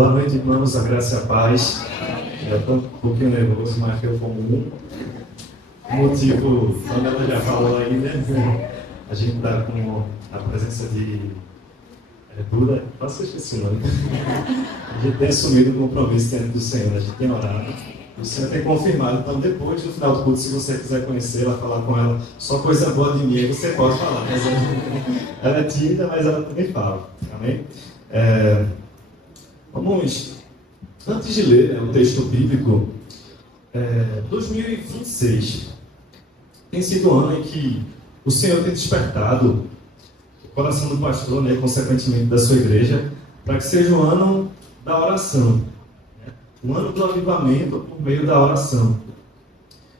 Boa noite, irmãos, a graça e a paz. Eu estou um pouquinho nervoso, mas que eu comum. O motivo, quando ela já falou aí, né? A gente está com a presença de Duda, quase que eu esqueci o nome. A gente tem assumido o compromisso diante do Senhor, a gente tem orado. O Senhor tem confirmado, então depois do final do culto, se você quiser conhecê-la, falar com ela, só coisa boa de mim, você pode falar. Mas ela é tímida, mas ela também fala. Amém? Vamos, antes de ler o texto bíblico, 2026 tem sido um ano em que o Senhor tem despertado o coração do pastor, né, consequentemente da sua igreja, para que seja um ano da oração, né? Um ano do avivamento por meio da oração.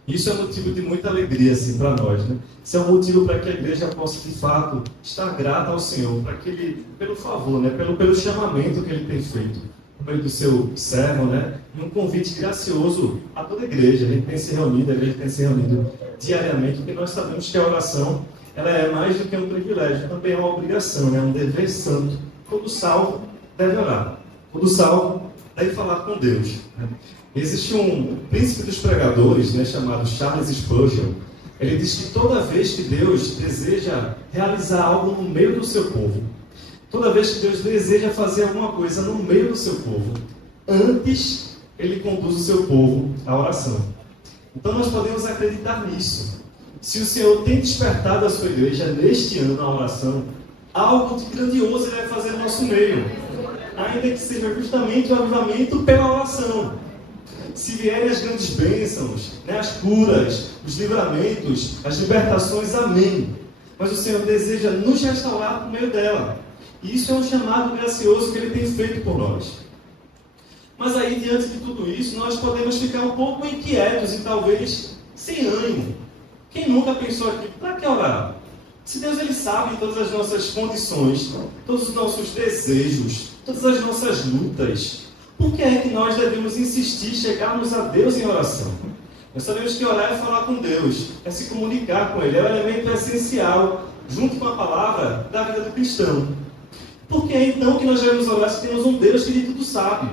Isso é motivo de muita alegria assim, para nós, né? Isso é um motivo para que a igreja possa, de fato, estar grata ao Senhor, para que Ele, pelo favor, né? pelo chamamento que Ele tem feito, por meio do seu servo, né? E um convite gracioso a toda a igreja. A gente tem se reunido, a igreja tem se reunido diariamente, porque nós sabemos que a oração ela é mais do que um privilégio, também é uma obrigação, né? Um dever santo. Todo salvo deve orar. Todo salvo deve falar com Deus, né? Existe um príncipe dos pregadores, né, chamado Charles Spurgeon. Ele diz que toda vez que Deus deseja realizar algo no meio do seu povo, toda vez que Deus deseja fazer alguma coisa no meio do seu povo, antes Ele conduz o seu povo à oração. Então nós podemos acreditar nisso. Se o Senhor tem despertado a sua igreja neste ano na oração, algo de grandioso Ele vai fazer no nosso meio. Ainda que seja justamente o avivamento pela oração. Se vierem as grandes bênçãos, né, as curas, os livramentos, as libertações, amém. Mas o Senhor deseja nos restaurar por meio dela. E isso é um chamado gracioso que Ele tem feito por nós. Mas aí, diante de tudo isso, nós podemos ficar um pouco inquietos e talvez sem ânimo. Quem nunca pensou aqui, para que orar? Se Deus Ele sabe todas as nossas condições, todos os nossos desejos, todas as nossas lutas, por que é que nós devemos insistir em chegarmos a Deus em oração? Nós sabemos que orar é falar com Deus, é se comunicar com Ele, é um elemento essencial, junto com a palavra, da vida do cristão. Por que então que nós devemos orar se temos um Deus que de tudo sabe?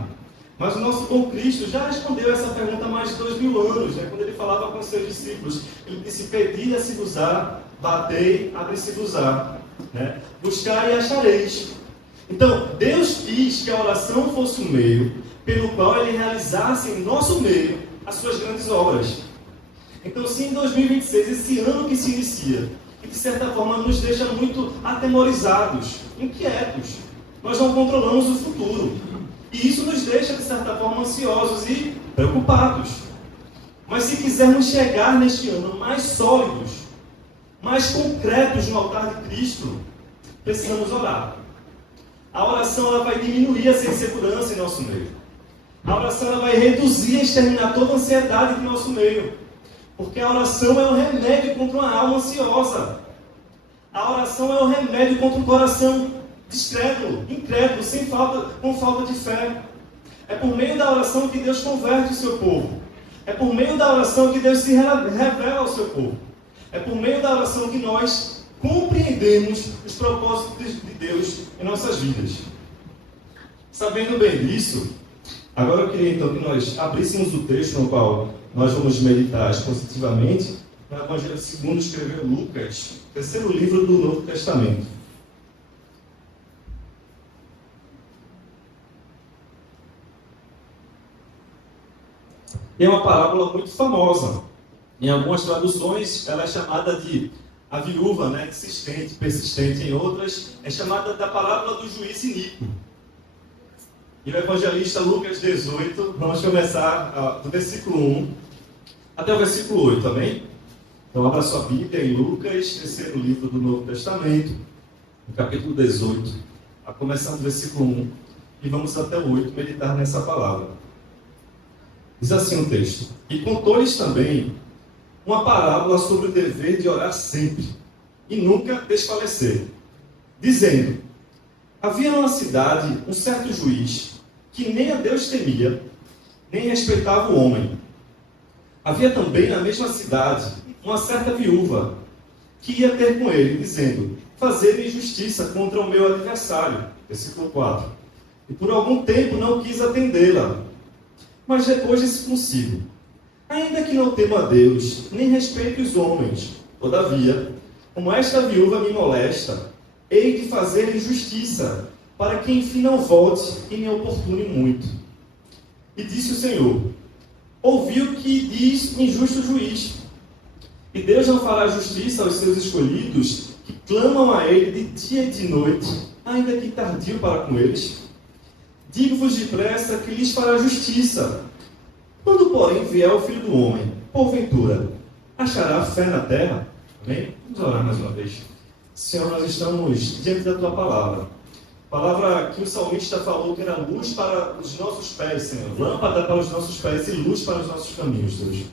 Mas o nosso bom Cristo já respondeu essa pergunta há mais de 2000 anos, né? Quando Ele falava com os seus discípulos. Ele disse: pedi a se vos dar, batei, abre-se-vos-á, né? Buscai e achareis. Então, Deus quis que a oração fosse um meio pelo qual Ele realizasse em nosso meio as suas grandes obras. Então, se em 2026, esse ano que se inicia, que de certa forma nos deixa muito atemorizados, inquietos, nós não controlamos o futuro. E isso nos deixa, de certa forma, ansiosos e preocupados. Mas se quisermos chegar neste ano mais sólidos, mais concretos no altar de Cristo, precisamos orar. A oração ela vai diminuir essa insegurança em nosso meio. A oração ela vai reduzir e exterminar toda a ansiedade em nosso meio. Porque a oração é um remédio contra uma alma ansiosa. A oração é um remédio contra um coração descrédulo, incrédulo, com falta de fé. É por meio da oração que Deus converte o seu povo. É por meio da oração que Deus se revela ao seu povo. É por meio da oração que nós compreendemos os propósitos de Deus em nossas vidas. Sabendo bem disso, agora eu queria então que nós abríssemos o texto no qual nós vamos meditar expositivamente no Evangelho segundo escreveu Lucas, terceiro livro do Novo Testamento. E é uma parábola muito famosa. Em algumas traduções, ela é chamada de a viúva, né, insistente, persistente. Em outras, é chamada da parábola do juiz iníquo. E o evangelista Lucas 18, vamos começar do versículo 1 até o versículo 8, amém? Então, abra sua Bíblia em Lucas, terceiro livro do Novo Testamento, no capítulo 18, a começar do versículo 1, e vamos até o 8 meditar nessa palavra. Diz assim o texto: e contou-lhes também uma parábola sobre o dever de orar sempre e nunca desfalecer, dizendo: havia numa cidade um certo juiz que nem a Deus temia, nem respeitava o homem. Havia também na mesma cidade uma certa viúva que ia ter com ele, dizendo: fazei-me justiça contra o meu adversário. Versículo 4. e por algum tempo não quis atendê-la. Mas depois disse consigo: ainda que não temo a Deus, nem respeito os homens, todavia, como esta viúva me molesta, hei de fazer-lhe justiça, para que enfim não volte e me oportune muito. E disse o Senhor: ouvi o que diz injusto juiz. E Deus não fará justiça aos seus escolhidos, que clamam a Ele de dia e de noite, ainda que tardio para com eles? Digo-vos depressa que lhes fará justiça. Quando, porém, vier o Filho do Homem, porventura, achará fé na terra? Amém? Vamos orar mais uma vez. Senhor, nós estamos diante da Tua palavra. Palavra que o salmista falou que era luz para os nossos pés, Senhor. Lâmpada para os nossos pés e luz para os nossos caminhos, Deus.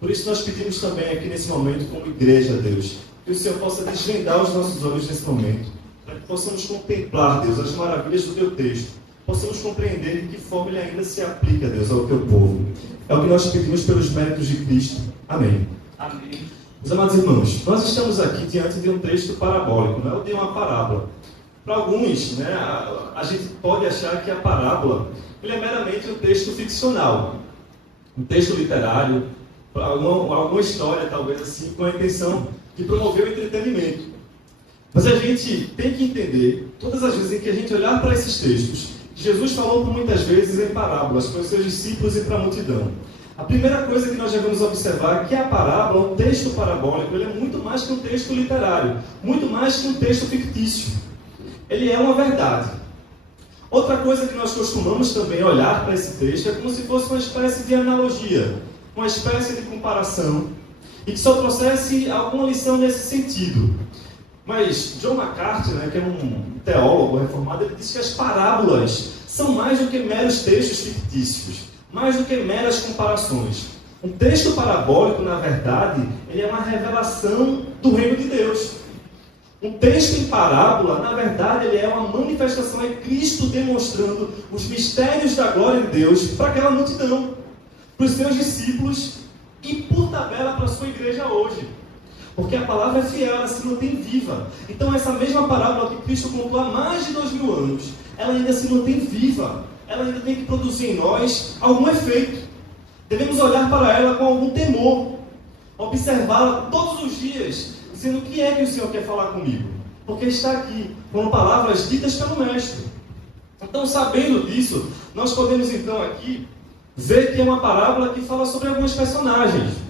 Por isso nós pedimos também aqui nesse momento, como igreja, Deus, que o Senhor possa desvendar os nossos olhos nesse momento, para que possamos contemplar, Deus, as maravilhas do Teu texto, possamos compreender de que forma ele ainda se aplica, Deus, ao Teu povo. É o que nós pedimos pelos méritos de Cristo. Amém. Amém. Meus amados irmãos, nós estamos aqui diante de um texto parabólico, não é de uma parábola. Para alguns, né, a gente pode achar que a parábola ele é meramente um texto ficcional, um texto literário, alguma história, talvez assim, com a intenção de promover o entretenimento. Mas a gente tem que entender, todas as vezes em que a gente olhar para esses textos, Jesus falou por muitas vezes em parábolas para os seus discípulos e para a multidão. A primeira coisa que nós devemos observar é que a parábola, um texto parabólico, ele é muito mais que um texto literário, muito mais que um texto fictício. Ele é uma verdade. Outra coisa que nós costumamos também olhar para esse texto é como se fosse uma espécie de analogia, uma espécie de comparação, e que só trouxesse alguma lição nesse sentido. Mas John MacArthur, né, que é um teólogo reformado, ele diz que as parábolas são mais do que meros textos fictícios, mais do que meras comparações. Um texto parabólico, na verdade, ele é uma revelação do reino de Deus. Um texto em parábola, na verdade, ele é uma manifestação, é Cristo demonstrando os mistérios da glória de Deus para aquela multidão, para os seus discípulos e, por tabela, para a sua igreja hoje. Porque a palavra é fiel, ela se mantém viva. Então, essa mesma parábola que Cristo contou há mais de 2000 anos, ela ainda se mantém viva. Ela ainda tem que produzir em nós algum efeito. Devemos olhar para ela com algum temor, observá-la todos os dias, dizendo: o que é que o Senhor quer falar comigo? Porque está aqui, com palavras ditas pelo Mestre. Então, sabendo disso, nós podemos então aqui ver que é uma parábola que fala sobre alguns personagens.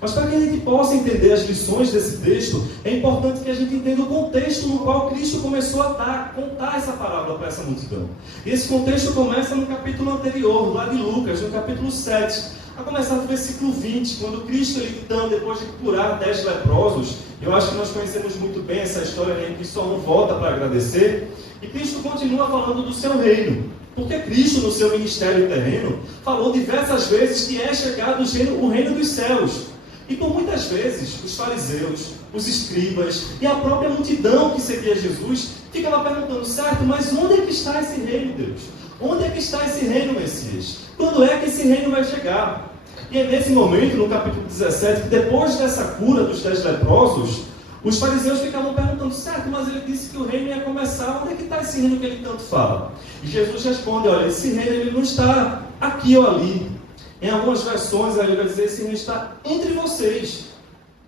Mas para que a gente possa entender as lições desse texto, é importante que a gente entenda o contexto no qual Cristo começou a contar essa parábola para essa multidão. E esse contexto começa no capítulo anterior, lá de Lucas, no capítulo 7, a começar do versículo 20, quando Cristo, então, depois de curar 10 leprosos, eu acho que nós conhecemos muito bem essa história, em que só um volta para agradecer, e Cristo continua falando do seu reino. Porque Cristo, no seu ministério terreno, falou diversas vezes que é chegado o reino dos céus. E por muitas vezes, os fariseus, os escribas e a própria multidão que seguia Jesus ficava perguntando: certo, mas onde é que está esse reino, Deus? Onde é que está esse reino, Messias? Quando é que esse reino vai chegar? E é nesse momento, no capítulo 17, que depois dessa cura dos 10 leprosos, os fariseus ficavam perguntando: certo, mas ele disse que o reino ia começar, onde é que está esse reino que ele tanto fala? E Jesus responde: olha, esse reino ele não está aqui ou ali. Em algumas versões ele vai dizer: esse reino está entre vocês.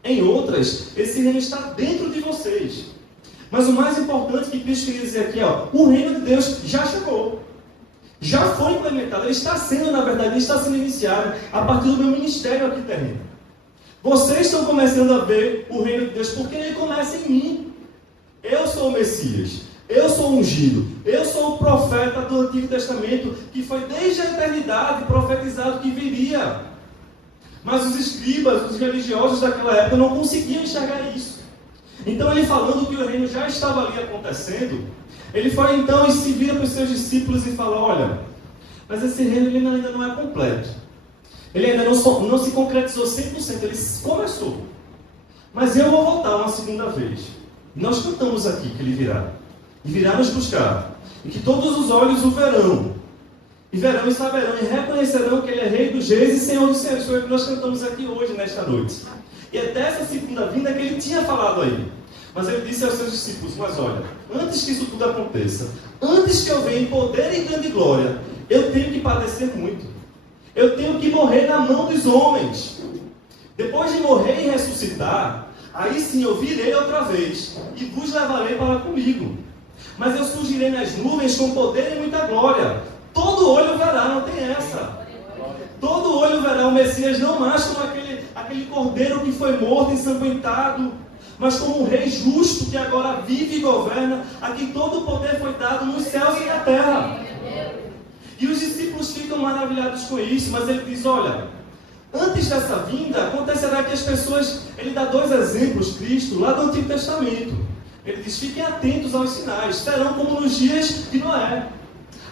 Em outras, esse reino está dentro de vocês. Mas o mais importante que Cristo queria dizer aqui, o reino de Deus já chegou. Já foi implementado. Ele está sendo, na verdade, ele está sendo iniciado a partir do meu ministério aqui terreno. Vocês estão começando a ver o reino de Deus porque ele começa em mim. Eu sou o Messias. Eu sou o ungido, eu sou o profeta do Antigo Testamento, que foi desde a eternidade profetizado que viria. Mas os escribas, os religiosos daquela época não conseguiam enxergar isso. Então ele, falando que o reino já estava ali acontecendo, ele foi então e se vira para os seus discípulos e fala: olha, mas esse reino ele ainda não é completo. Ele ainda não se concretizou 100%, ele começou. Mas eu vou voltar uma segunda vez. Nós cantamos aqui que ele virá. E virá nos buscar, e que todos os olhos o verão, e verão e saberão, e reconhecerão que ele é Rei dos Reis e Senhor dos Senhores. Foi o que nós cantamos aqui hoje, nesta noite. E é dessa segunda vinda que ele tinha falado aí. Mas ele disse aos seus discípulos, mas olha, antes que isso tudo aconteça, antes que eu venha em poder e grande glória, eu tenho que padecer muito. Eu tenho que morrer na mão dos homens. Depois de morrer e ressuscitar, aí sim eu virei outra vez e vos levarei para comigo. Mas eu surgirei nas nuvens com poder e muita glória. Todo olho verá, não tem essa. Todo olho verá o Messias não mais como aquele cordeiro que foi morto, ensanguentado, mas como um rei justo que agora vive e governa, a quem todo o poder foi dado nos céus e na terra. E os discípulos ficam maravilhados com isso, mas ele diz, olha, antes dessa vinda, acontecerá que as pessoas, ele dá 2 exemplos, Cristo, lá do Antigo Testamento. Ele diz, fiquem atentos aos sinais, serão como nos dias de Noé.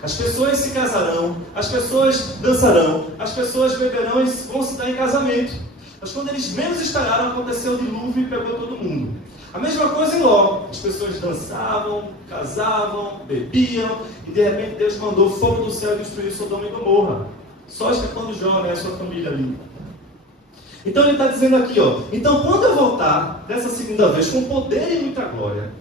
As pessoas se casarão, as pessoas dançarão, as pessoas beberão e vão se dar em casamento. Mas quando eles menos esperaram, aconteceu o dilúvio e pegou todo mundo. A mesma coisa em Ló. As pessoas dançavam, casavam, bebiam, e de repente Deus mandou fogo do céu e destruiu Sodoma e Gomorra. Só escapando Jó, né, a sua família ali. Então ele está dizendo aqui, ó, então quando eu voltar dessa segunda vez com poder e muita glória,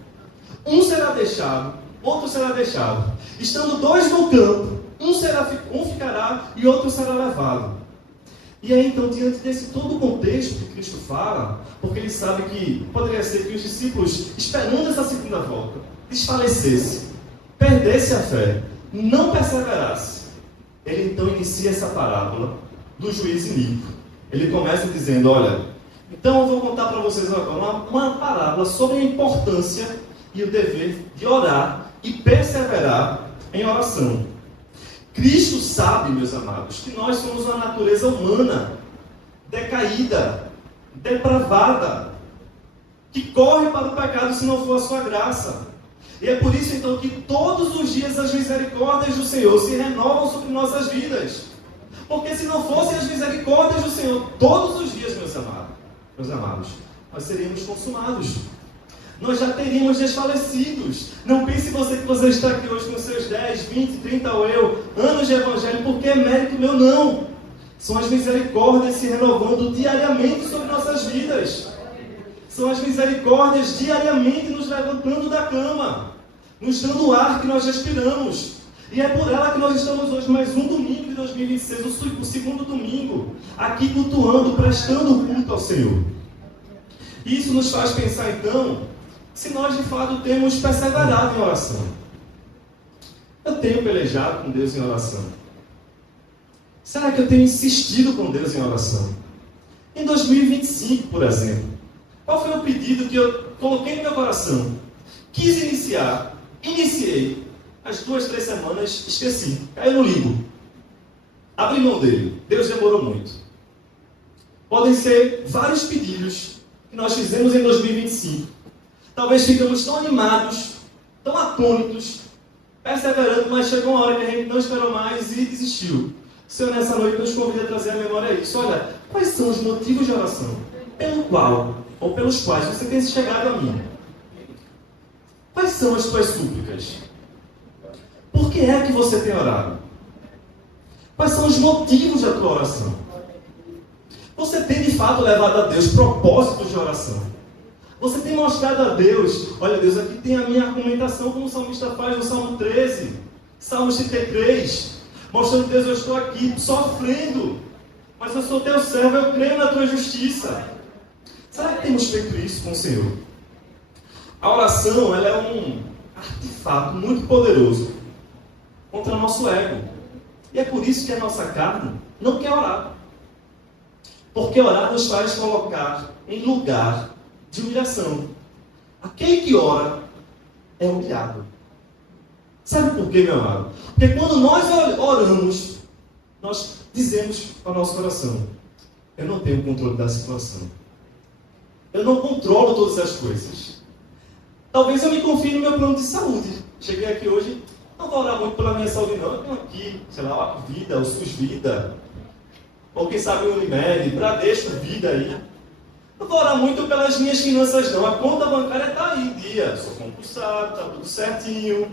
um será deixado, outro será deixado. Estando 2 no campo, um ficará e outro será levado. E aí, então, diante desse todo o contexto que Cristo fala, porque ele sabe que poderia ser que os discípulos, esperando essa segunda volta, desfalecessem, perdessem a fé, não perseverassem. Ele então inicia essa parábola do juiz iníquo. Ele começa dizendo, olha, então eu vou contar para vocês agora uma parábola sobre a importância e o dever de orar e perseverar em oração. Cristo sabe, meus amados, que nós somos uma natureza humana, decaída, depravada, que corre para o pecado se não for a sua graça. E é por isso então que todos os dias as misericórdias do Senhor se renovam sobre nossas vidas. Porque se não fossem as misericórdias do Senhor todos os dias, meus amados, nós seríamos consumados. Nós já teríamos desfalecidos. Não pense você que você está aqui hoje com seus 10, 20, 30 ou anos de evangelho, porque é mérito meu, não. São as misericórdias se renovando diariamente sobre nossas vidas. São as misericórdias diariamente nos levantando da cama, nos dando o ar que nós respiramos. E é por ela que nós estamos hoje, mais um domingo de 2026, o segundo domingo, aqui cultuando, prestando culto ao Senhor. Isso nos faz pensar então, se nós de fato temos perseverado em oração. Eu tenho pelejado com Deus em oração. Será que eu tenho insistido com Deus em oração? Em 2025, por exemplo, qual foi o pedido que eu coloquei no meu coração? Quis iniciar, iniciei, as 2, 3 semanas, esqueci, caiu no limbo. Abri mão dele, Deus demorou muito. Podem ser vários pedidos que nós fizemos em 2025. Talvez ficamos tão animados, tão atônitos, perseverando, mas chegou uma hora que a gente não esperou mais e desistiu. O Senhor, nessa noite, nos convida a trazer à memória isso. Olha, quais são os motivos de oração pelo qual, ou pelos quais você tem chegado a mim? Quais são as tuas súplicas? Por que é que você tem orado? Quais são os motivos da tua oração? Você tem de fato levado a Deus propósitos de oração? Você tem mostrado a Deus, olha Deus, aqui tem a minha argumentação, como o salmista faz no Salmo 13, Salmo 33, mostrando, Deus, eu estou aqui sofrendo, mas eu sou teu servo, eu creio na tua justiça. Será que temos feito isso com o Senhor? A oração, ela é um artefato muito poderoso contra o nosso ego. E é por isso que a nossa carne não quer orar. Porque orar nos faz colocar em lugar de humilhação. Aquele que ora é humilhado. Sabe por quê, meu amado? Porque quando nós oramos, nós dizemos ao nosso coração, eu não tenho controle da situação. Eu não controlo todas as coisas. Talvez eu me confie no meu plano de saúde. Cheguei aqui hoje, não vou orar muito pela minha saúde não. Eu tenho aqui, sei lá, a Vida, o SUS Vida. Ou quem sabe o Unimed, Bradesco Vida aí. Não vou orar muito pelas minhas finanças não. A conta bancária está aí em dia. Sou concursado, está tudo certinho.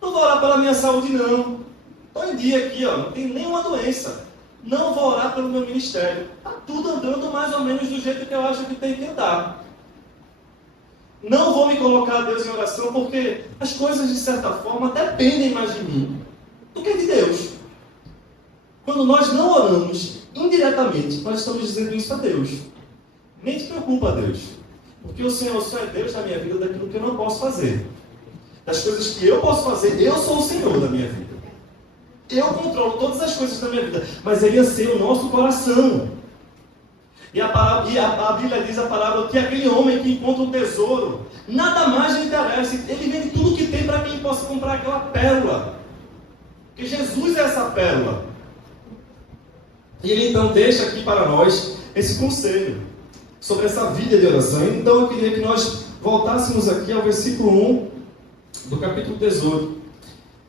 Não vou orar pela minha saúde não. Estou em dia aqui, ó, não tenho nenhuma doença. Não vou orar pelo meu ministério. Está tudo andando mais ou menos do jeito que eu acho que tem que andar. Não vou me colocar a Deus em oração porque as coisas, de certa forma, dependem mais de mim do que de Deus. Quando nós não oramos, indiretamente, nós estamos dizendo isso a Deus. Nem te preocupa, Deus. Porque o Senhor só é Deus na minha vida daquilo que eu não posso fazer. Das coisas que eu posso fazer, eu sou o Senhor da minha vida. Eu controlo todas as coisas da minha vida. Mas Ele anseia o nosso coração. E a Bíblia diz a parábola que aquele homem que encontra um tesouro, nada mais lhe interessa. Ele vende tudo o que tem para que ele possa comprar aquela pérola. Porque Jesus é essa pérola. E Ele então deixa aqui para nós esse conselho sobre essa vida de oração. Então eu queria que nós voltássemos aqui ao versículo 1 do capítulo 18.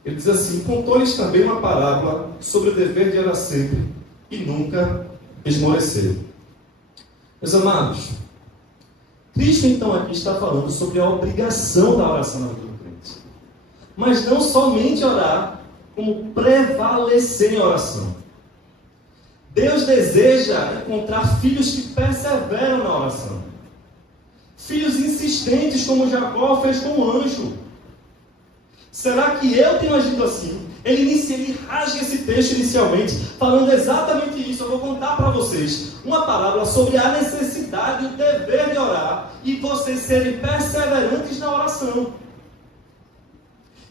Ele diz assim: contou-lhes também uma parábola sobre o dever de orar sempre e nunca esmorecer. Meus amados, Cristo então aqui está falando sobre a obrigação da oração na vida do crente. Mas não somente orar, como prevalecer em oração. Deus deseja encontrar filhos que perseveram na oração. Filhos insistentes, como Jacó fez com o anjo. Será que eu tenho agido assim? Ele rasga esse texto inicialmente, falando exatamente isso. Eu vou contar para vocês uma parábola sobre a necessidade e o dever de orar e vocês serem perseverantes na oração.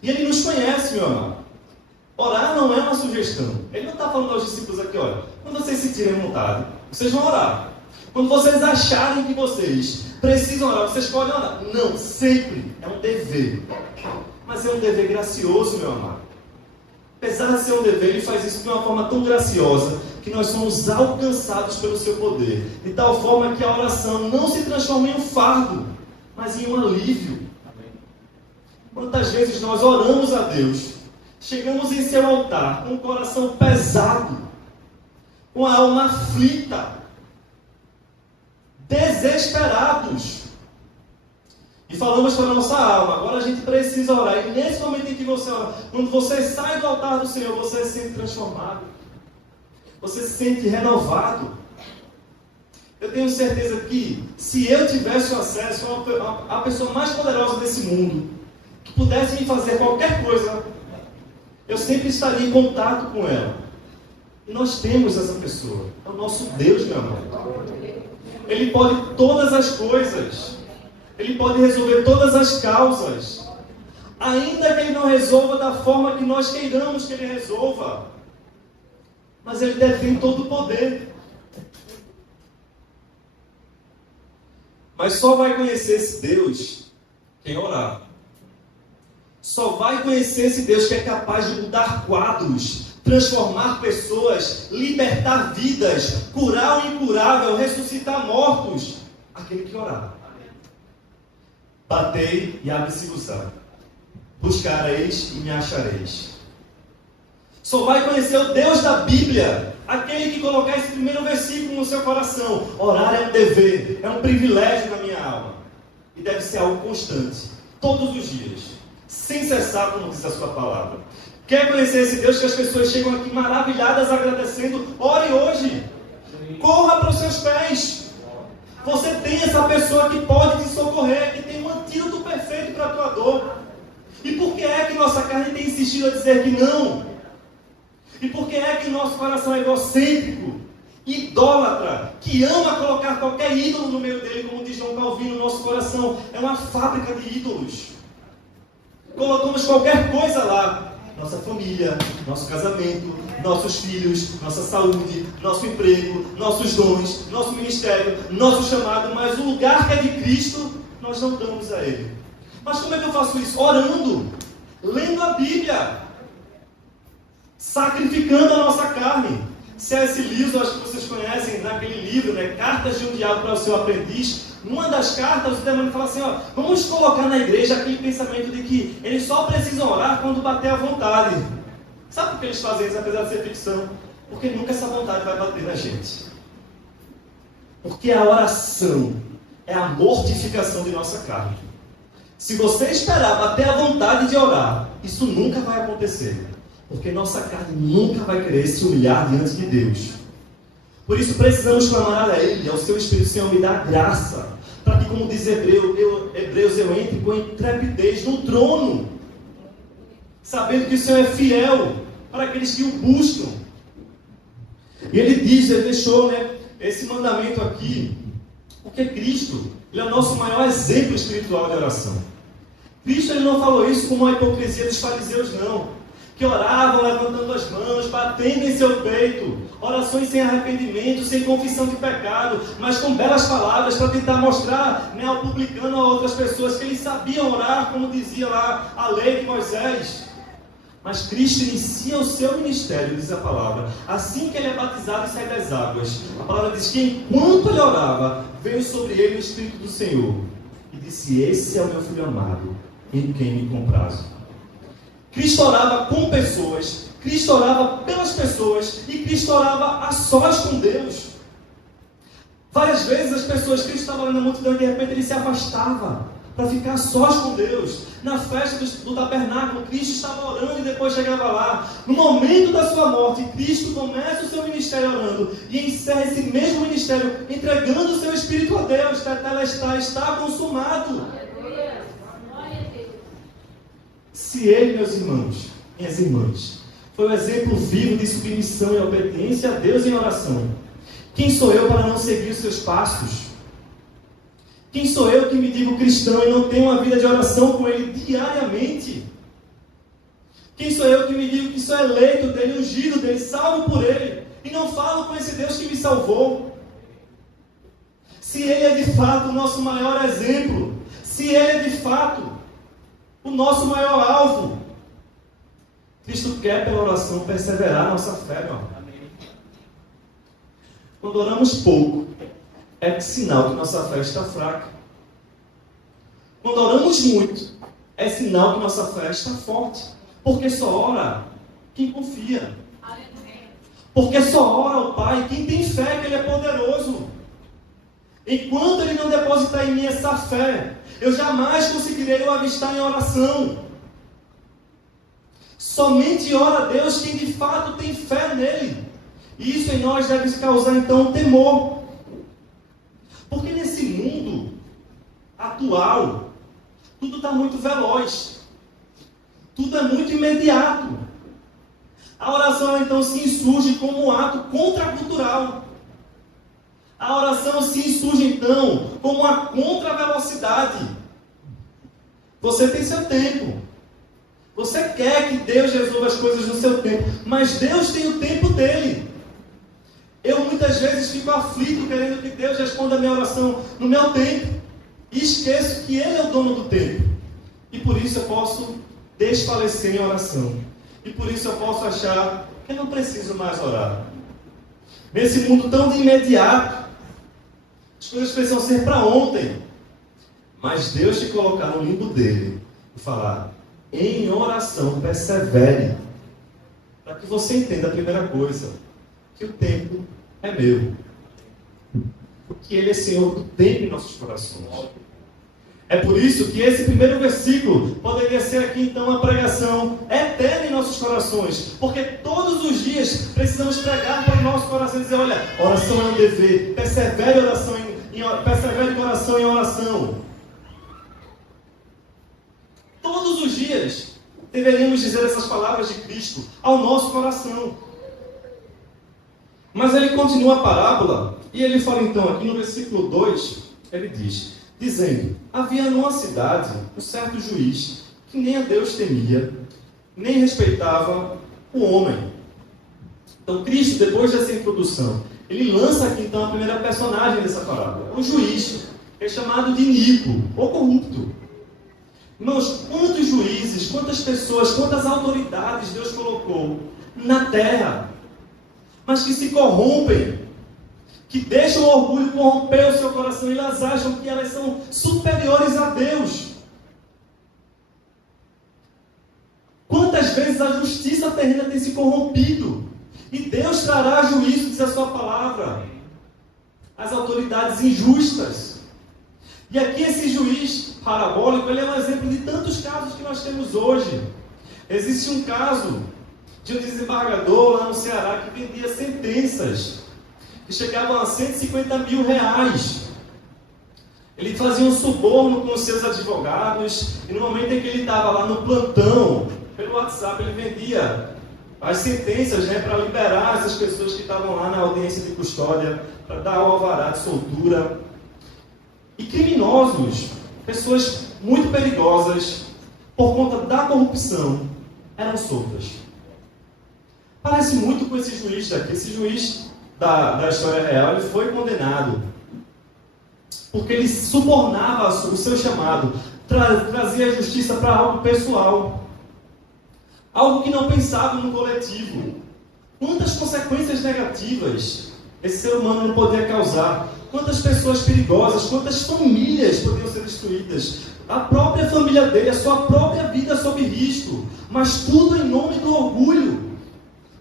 E Ele nos conhece, meu amado. Orar não é uma sugestão. Ele não está falando aos discípulos aqui, olha, quando vocês sentirem vontade, vocês vão orar. Quando vocês acharem que vocês precisam orar, vocês podem orar. Não, sempre é um dever. Mas é um dever gracioso, meu amado. Apesar de ser um dever, Ele faz isso de uma forma tão graciosa que nós somos alcançados pelo seu poder. De tal forma que a oração não se transforma em um fardo, mas em um alívio. Quantas vezes nós oramos a Deus, chegamos em seu altar com o coração pesado, com a alma aflita, desesperados. E falamos para a nossa alma, agora a gente precisa orar. E nesse momento em que você ora, quando você sai do altar do Senhor, você se sente transformado. Você se sente renovado. Eu tenho certeza que, se eu tivesse o acesso à pessoa mais poderosa desse mundo, que pudesse me fazer qualquer coisa, eu sempre estaria em contato com ela. E nós temos essa pessoa. É o nosso Deus, meu amor. Ele pode todas as coisas. Ele pode resolver todas as causas. Ainda que Ele não resolva da forma que nós queiramos que Ele resolva. Mas Ele detém todo o poder. Mas só vai conhecer esse Deus quem orar. Só vai conhecer esse Deus que é capaz de mudar quadros, transformar pessoas, libertar vidas, curar o incurável, ressuscitar mortos. Aquele que orar. Batei e abre-se-vos-á. Buscareis e me achareis. Só vai conhecer o Deus da Bíblia aquele que colocar esse primeiro versículo no seu coração. Orar é um dever, é um privilégio na minha alma. E deve ser algo constante, todos os dias, sem cessar, como diz a sua palavra. Quer conhecer esse Deus que as pessoas chegam aqui maravilhadas, agradecendo? Ore hoje. Corra para os seus pés. Você tem essa pessoa que pode te socorrer, que tem um antídoto perfeito para a tua dor. E por que é que nossa carne tem insistido a dizer que não? E por que é que nosso coração é egocêntrico, idólatra, que ama colocar qualquer ídolo no meio dele, como diz João Calvino, nosso coração é uma fábrica de ídolos. Colocamos qualquer coisa lá. Nossa família, nosso casamento, nossos filhos, nossa saúde, nosso emprego, nossos dons, nosso ministério, nosso chamado, mas o lugar que é de Cristo, nós não damos a Ele. Mas como é que eu faço isso? Orando, lendo a Bíblia, sacrificando a nossa carne. C.S. Lewis, eu acho que vocês conhecem, naquele livro, Cartas de um Diabo para o Seu Aprendiz, numa das cartas o demônio fala assim, vamos colocar na igreja aquele pensamento de que eles só precisam orar quando bater à vontade. Sabe por que eles fazem isso, apesar de ser ficção? Porque nunca essa vontade vai bater na gente. Porque a oração é a mortificação de nossa carne. Se você esperar bater à vontade de orar, isso nunca vai acontecer. Porque nossa carne nunca vai querer se humilhar diante de Deus. Por isso precisamos clamar a Ele, ao Seu Espírito, Senhor, me dá graça para que, como diz Hebreus, eu entre com intrepidez no trono, sabendo que o Senhor é fiel para aqueles que o buscam. E ele deixou, esse mandamento aqui, porque Cristo, ele é o nosso maior exemplo espiritual de oração. Cristo, ele não falou isso como a hipocrisia dos fariseus, não, que oravam levantando as mãos, batendo em seu peito, orações sem arrependimento, sem confissão de pecado, mas com belas palavras para tentar mostrar, ao publicano, a outras pessoas que eles sabiam orar, como dizia lá a lei de Moisés. Mas Cristo inicia o seu ministério, diz a palavra, assim que ele é batizado e sai das águas. A palavra diz que enquanto ele orava, veio sobre ele o Espírito do Senhor e disse: esse é o meu filho amado, em quem me comprazo. Cristo orava com pessoas, Cristo orava pelas pessoas e Cristo orava a sós com Deus. Várias vezes as pessoas, Cristo estava lá na multidão e de repente ele se afastava para ficar a sós com Deus. Na festa do tabernáculo, Cristo estava orando e depois chegava lá. No momento da sua morte, Cristo começa o seu ministério orando e encerra esse mesmo ministério entregando o seu Espírito a Deus. Está consumado. Se ele, meus irmãos, minhas irmãs, foi um exemplo vivo de submissão e obediência a Deus em oração, quem sou eu para não seguir os seus passos? Quem sou eu que me digo cristão e não tenho uma vida de oração com Ele diariamente? Quem sou eu que me digo que sou eleito dEle, ungido dEle, salvo por Ele, e não falo com esse Deus que me salvou? Se Ele é de fato o nosso maior exemplo, se Ele é de fato o nosso maior alvo, Cristo quer pela oração perseverar a nossa fé, meu irmão. Quando oramos pouco, é sinal que nossa fé está fraca. Quando oramos muito, é sinal que nossa fé está forte. Porque só ora quem confia. Porque só ora ao Pai quem tem fé que Ele é poderoso. Enquanto Ele não depositar em mim essa fé, eu jamais conseguirei o avistar em oração. Somente ora a Deus quem de fato tem fé nele. E isso em nós deve causar então temor. Porque nesse mundo atual, tudo está muito veloz. Tudo é muito imediato. A oração então se insurge como um ato contracultural. A oração se insurge então como uma contravelocidade. Você tem seu tempo. Você quer que Deus resolva as coisas no seu tempo. Mas Deus tem o tempo dele. Eu muitas vezes fico aflito querendo que Deus responda a minha oração no meu tempo. E esqueço que Ele é o dono do tempo. E por isso eu posso desfalecer em oração. E por isso eu posso achar que eu não preciso mais orar. Nesse mundo tão de imediato, as coisas precisam ser para ontem. Mas Deus te colocar no limbo dele e falar: em oração persevere. Para que você entenda a primeira coisa, que o tempo é meu. Que Ele é Senhor do tempo em nossos corações. É por isso que esse primeiro versículo poderia ser aqui então uma pregação eterna em nossos corações. Porque todos os dias precisamos pregar para o nosso coração e dizer: olha, oração é um dever. Persevere em oração em oração. Todos os dias deveríamos dizer essas palavras de Cristo ao nosso coração. Mas ele continua a parábola, e ele fala então, aqui no versículo 2, ele diz, dizendo: havia numa cidade um certo juiz, que nem a Deus temia, nem respeitava o homem. Então Cristo, depois dessa introdução, ele lança aqui então a primeira personagem dessa parábola, o juiz, que é chamado de iníquo, ou corrupto. Irmãos, quantos juízes, quantas pessoas, quantas autoridades Deus colocou na terra, mas que se corrompem, que deixam o orgulho corromper o seu coração e elas acham que elas são superiores a Deus. Quantas vezes a justiça terrena tem se corrompido e Deus trará juízo, diz a sua palavra, às autoridades injustas. E aqui esse juiz parabólico, ele é um exemplo de tantos casos que nós temos hoje. Existe um caso de um desembargador lá no Ceará que vendia sentenças que chegavam a 150 mil reais. Ele fazia um suborno com os seus advogados, e no momento em que ele estava lá no plantão, pelo WhatsApp, ele vendia as sentenças, né, para liberar essas pessoas que estavam lá na audiência de custódia, para dar o alvará de soltura. E criminosos, pessoas muito perigosas, por conta da corrupção, eram soltas. Parece muito com esse juiz daqui. Esse juiz da história real, ele foi condenado porque ele subornava o seu chamado, trazia a justiça para algo pessoal, algo que não pensava no coletivo. Quantas consequências negativas esse ser humano não poderia causar? Quantas pessoas perigosas, quantas famílias podiam ser destruídas? A própria família dele, a sua própria vida sob risco, mas tudo em nome do orgulho,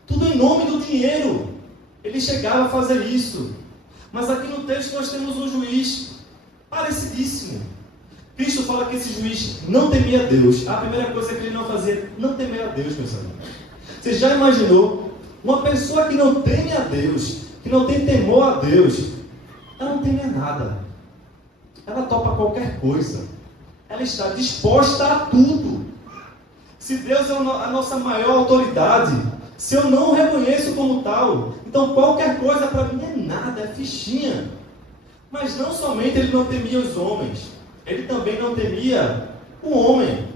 tudo em nome do dinheiro. Ele chegava a fazer isso. Mas aqui no texto nós temos um juiz parecidíssimo. Cristo fala que esse juiz não temia a Deus. A primeira coisa que ele não fazia, não temer a Deus, meus amigos. Você já imaginou uma pessoa que não teme a Deus, que não tem temor a Deus? Ela não teme a nada. Ela topa qualquer coisa. Ela está disposta a tudo. Se Deus é a nossa maior autoridade, se eu não o reconheço como tal, então qualquer coisa para mim é nada, é fichinha. Mas não somente ele não temia os homens, ele também não temia o homem.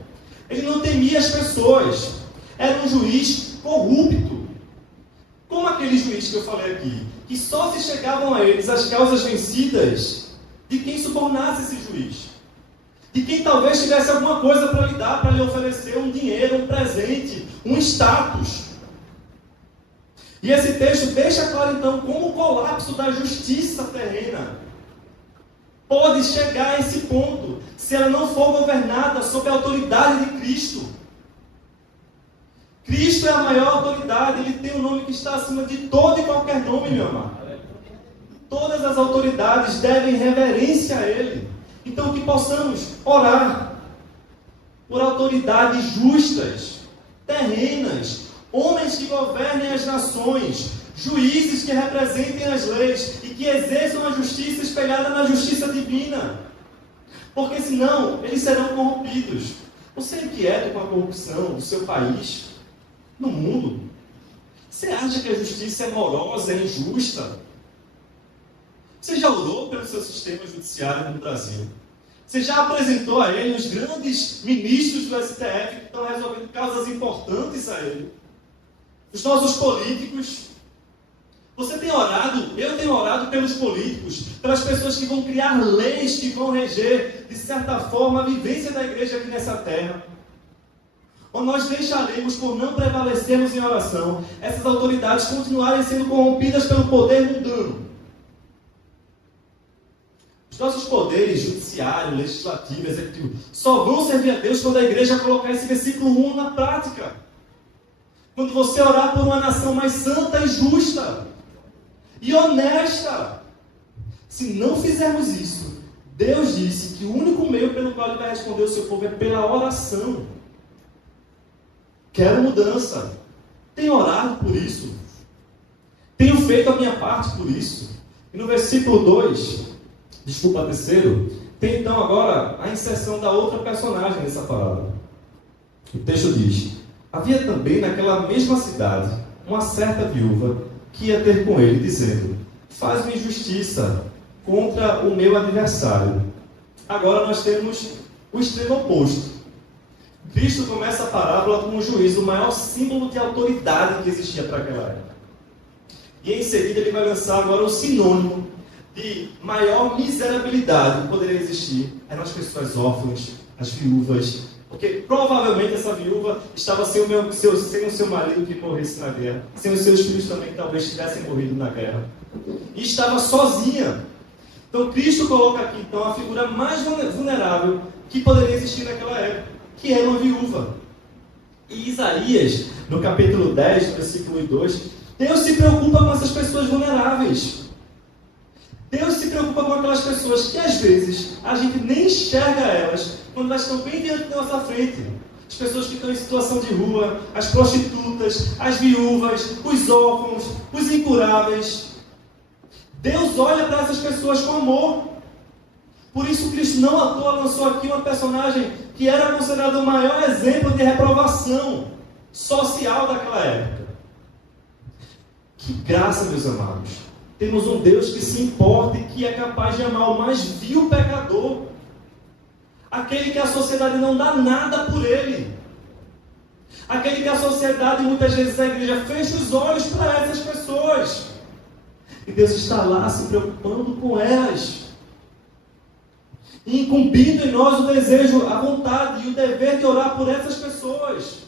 Ele não temia as pessoas. Era um juiz corrupto. Como aquele juiz que eu falei aqui, que só se chegavam a eles as causas vencidas de quem subornasse esse juiz. De quem talvez tivesse alguma coisa para lhe dar, para lhe oferecer um dinheiro, um presente, um status. E esse texto deixa claro então como o colapso da justiça terrena pode chegar a esse ponto, se ela não for governada sob a autoridade de Cristo. Cristo é a maior autoridade, ele tem um nome que está acima de todo e qualquer nome, meu amado. Todas as autoridades devem reverência a ele. Então que possamos orar por autoridades justas, terrenas, homens que governem as nações, juízes que representem as leis e que exerçam a justiça espelhada na justiça divina. Porque senão eles serão corrompidos. Você é inquieto com a corrupção do seu país, no mundo? Você acha que a justiça é morosa, é injusta? Você já orou pelo seu sistema judiciário no Brasil? Você já apresentou a ele os grandes ministros do STF que estão resolvendo causas importantes a ele? Os nossos políticos? Você tem orado? Eu tenho orado pelos políticos, pelas pessoas que vão criar leis que vão reger, de certa forma, a vivência da igreja aqui nessa terra. Ou nós deixaremos, por não prevalecermos em oração, essas autoridades continuarem sendo corrompidas pelo poder mundano. Os nossos poderes, judiciário, legislativo, executivo, só vão servir a Deus quando a igreja colocar esse versículo 1 na prática. Quando você orar por uma nação mais santa e justa e honesta. Se não fizermos isso, Deus disse que o único meio pelo qual Ele vai responder o seu povo é pela oração. Quero mudança. Tenho orado por isso. Tenho feito a minha parte por isso. E no versículo 2, terceiro, tem então agora a inserção da outra personagem nessa palavra. O texto diz: havia também naquela mesma cidade uma certa viúva que ia ter com ele, dizendo: faz-me justiça contra o meu adversário. Agora nós temos o extremo oposto. Cristo começa a parábola com o juízo, o maior símbolo de autoridade que existia para aquela época. E em seguida ele vai lançar agora o sinônimo de maior miserabilidade que poderia existir. Eram as pessoas órfãs, as viúvas, porque provavelmente essa viúva estava sem o seu marido que morresse na guerra, sem os seus filhos também que talvez tivessem morrido na guerra, e estava sozinha. Então Cristo coloca aqui então a figura mais vulnerável que poderia existir naquela época, que era uma viúva. E Isaías, no capítulo 10, versículo 2, Deus se preocupa com essas pessoas vulneráveis. Deus se preocupa com aquelas pessoas que às vezes a gente nem enxerga elas quando elas estão bem diante da nossa frente. As pessoas que estão em situação de rua, as prostitutas, as viúvas, os órfãos, os incuráveis. Deus olha para essas pessoas com amor. Por isso Cristo não à toa lançou aqui uma personagem que era considerado o maior exemplo de reprovação social daquela época. Que graça, meus amados! Temos um Deus que se importa e que é capaz de amar o mais vil pecador. Aquele que a sociedade não dá nada por ele. Aquele que a sociedade, muitas vezes a igreja, fecha os olhos para essas pessoas. E Deus está lá se preocupando com elas. E incumbindo em nós o desejo, a vontade e o dever de orar por essas pessoas.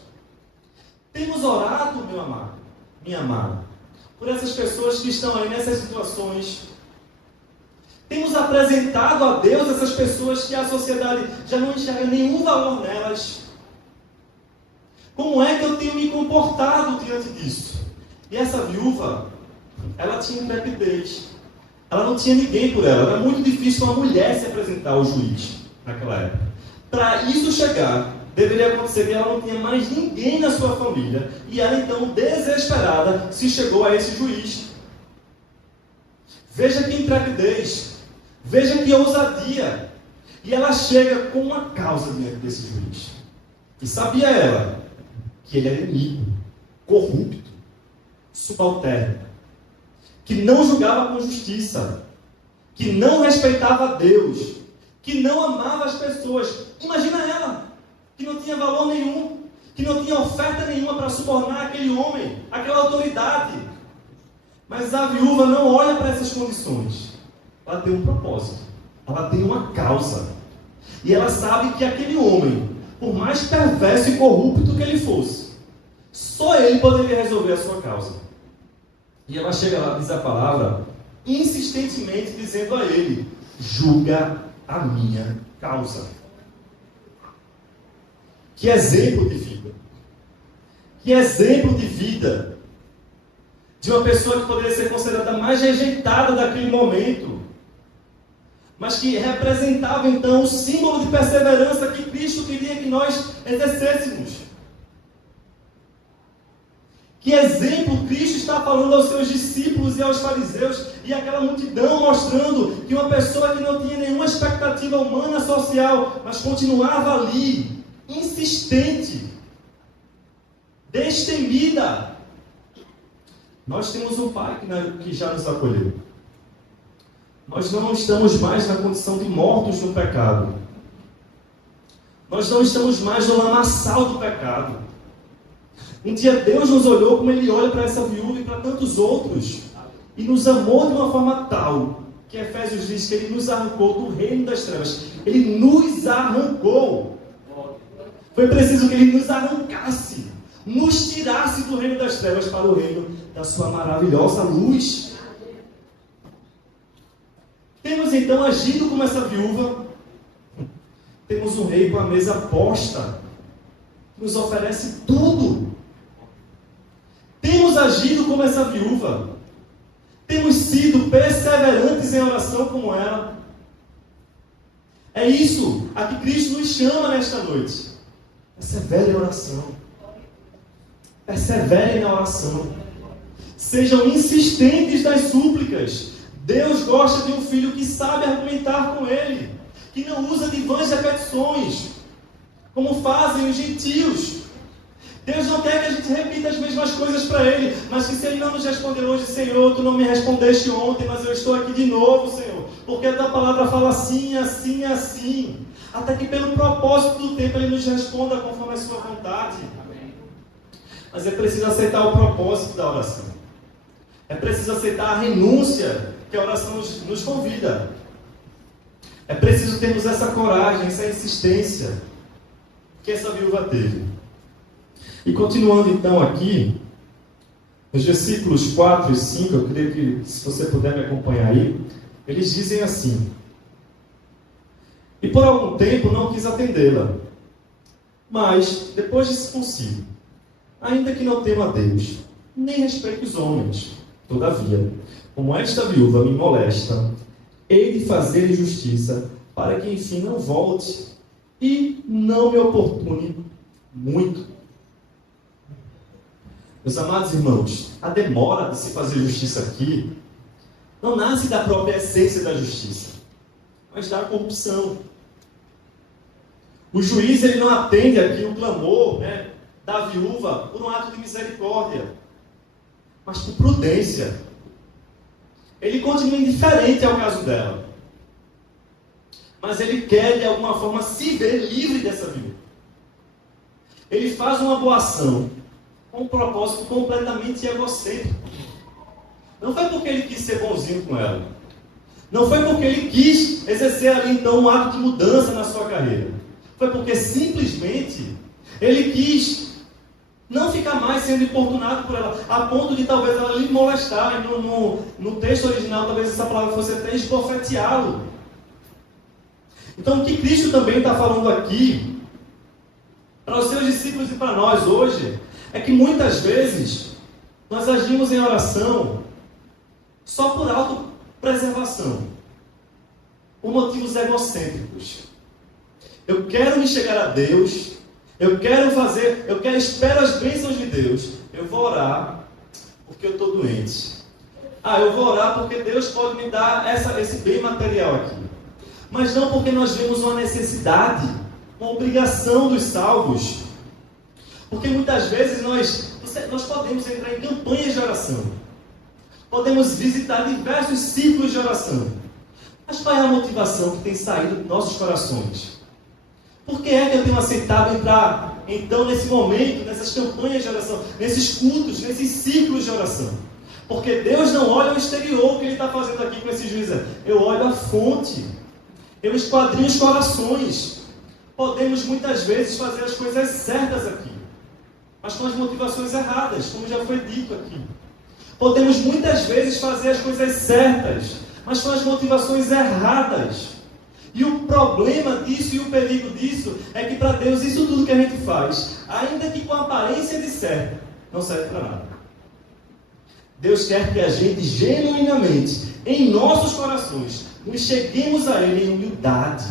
Temos orado, meu amado, minha amada, por essas pessoas que estão aí nessas situações. Temos apresentado a Deus essas pessoas que a sociedade já não enxerga nenhum valor nelas. Como é que eu tenho me comportado diante disso? E essa viúva, ela tinha intrepidez. Ela não tinha ninguém por ela. Era muito difícil uma mulher se apresentar ao juiz naquela época. Para isso chegar, deveria acontecer que ela não tinha mais ninguém na sua família. E ela então, desesperada, se chegou a esse juiz. Veja que intrepidez. Veja que ousadia. E ela chega com uma causa diante desse juiz. E sabia ela que ele era inimigo, corrupto, subalterno, que não julgava com justiça, que não respeitava a Deus, que não amava as pessoas. Imagina ela, que não tinha valor nenhum, que não tinha oferta nenhuma para subornar aquele homem, aquela autoridade. Mas a viúva não olha para essas condições. Ela tem um propósito, ela tem uma causa. E ela sabe que aquele homem, por mais perverso e corrupto que ele fosse, só ele poderia resolver a sua causa. E ela chega lá, diz a palavra, insistentemente dizendo a ele: julga a minha causa. Que exemplo de vida! Que exemplo de vida! De uma pessoa que poderia ser considerada mais rejeitada daquele momento, mas que representava então o símbolo de perseverança que Cristo queria que nós exercêssemos. Que exemplo Cristo está falando aos seus discípulos e aos fariseus e àquela multidão, mostrando que uma pessoa que não tinha nenhuma expectativa humana, social, mas continuava ali, insistente, destemida. Nós temos um Pai que já nos acolheu. Nós não estamos mais na condição de mortos no pecado. Nós não estamos mais no lamaçal do pecado. Um dia Deus nos olhou como Ele olha para essa viúva e para tantos outros, e nos amou de uma forma tal, que Efésios diz que Ele nos arrancou do reino das trevas. Ele nos arrancou. Foi preciso que Ele nos arrancasse, nos tirasse do reino das trevas para o reino da sua maravilhosa luz. Temos então agido como essa viúva. Temos um rei com a mesa posta, que nos oferece tudo. Temos agido como essa viúva. Temos sido perseverantes em oração como ela. É isso a que Cristo nos chama nesta noite. Persevere em oração. Perseverem na oração. Sejam insistentes nas súplicas. Deus gosta de um filho que sabe argumentar com Ele, que não usa de vãs repetições, como fazem os gentios. Deus não quer que a gente repita as mesmas coisas para Ele, mas que se Ele não nos responder hoje: Senhor, Tu não me respondeste ontem, mas eu estou aqui de novo, Senhor, porque a Tua palavra fala assim, assim, assim, até que pelo propósito do tempo Ele nos responda conforme a Sua vontade. Mas é preciso aceitar o propósito da oração. É preciso aceitar a renúncia que a oração nos convida. É preciso termos essa coragem, essa insistência que essa viúva teve. E continuando então aqui, nos versículos 4 e 5, eu queria que, se você puder me acompanhar aí, eles dizem assim: e por algum tempo não quis atendê-la, mas depois disse consigo: ainda que não temo a Deus, nem respeito os homens, todavia, como esta viúva me molesta, hei de fazer justiça, para que enfim não volte e não me oportune muito. Meus amados irmãos, a demora de se fazer justiça aqui não nasce da própria essência da justiça. mas da corrupção. O juiz ele não atende aqui o clamor, né, da viúva por um ato de misericórdia, mas por prudência. Ele continua indiferente ao caso dela, mas ele quer de alguma forma se ver livre dessa viúva. Ele faz uma boa ação com um propósito completamente egocêntrico. Não foi porque ele quis ser bonzinho com ela. Não foi porque ele quis exercer ali então um ato de mudança na sua carreira. Foi porque simplesmente ele quis não ficar mais sendo importunado por ela, a ponto de talvez ela lhe molestar. No texto original, talvez essa palavra fosse até esbofeteá-lo. Então, o que Cristo também está falando aqui, para os seus discípulos e para nós hoje, é que muitas vezes nós agimos em oração só por autopreservação, por motivos egocêntricos. Eu quero me chegar a Deus, espero as bênçãos de Deus. Eu vou orar porque eu estou doente. Eu vou orar porque Deus pode me dar esse bem material aqui. Mas não porque nós vemos uma necessidade, uma obrigação dos salvos. Porque muitas vezes nós podemos entrar em campanhas de oração. Podemos visitar diversos círculos de oração. Mas qual é a motivação que tem saído dos nossos corações? Por que é que eu tenho aceitado entrar, então, nesse momento, nessas campanhas de oração, nesses cultos, nesses círculos de oração? Porque Deus não olha o exterior, o que Ele está fazendo aqui com esse juízo. Eu olho a fonte. Eu esquadrinho os corações. Podemos muitas vezes fazer as coisas certas aqui, mas com as motivações erradas, como já foi dito aqui. Podemos muitas vezes fazer as coisas certas, mas com as motivações erradas. E o problema disso e o perigo disso é que para Deus isso tudo que a gente faz, ainda que com aparência de certo, não serve para nada. Deus quer que a gente genuinamente, em nossos corações, nos cheguemos a Ele em humildade,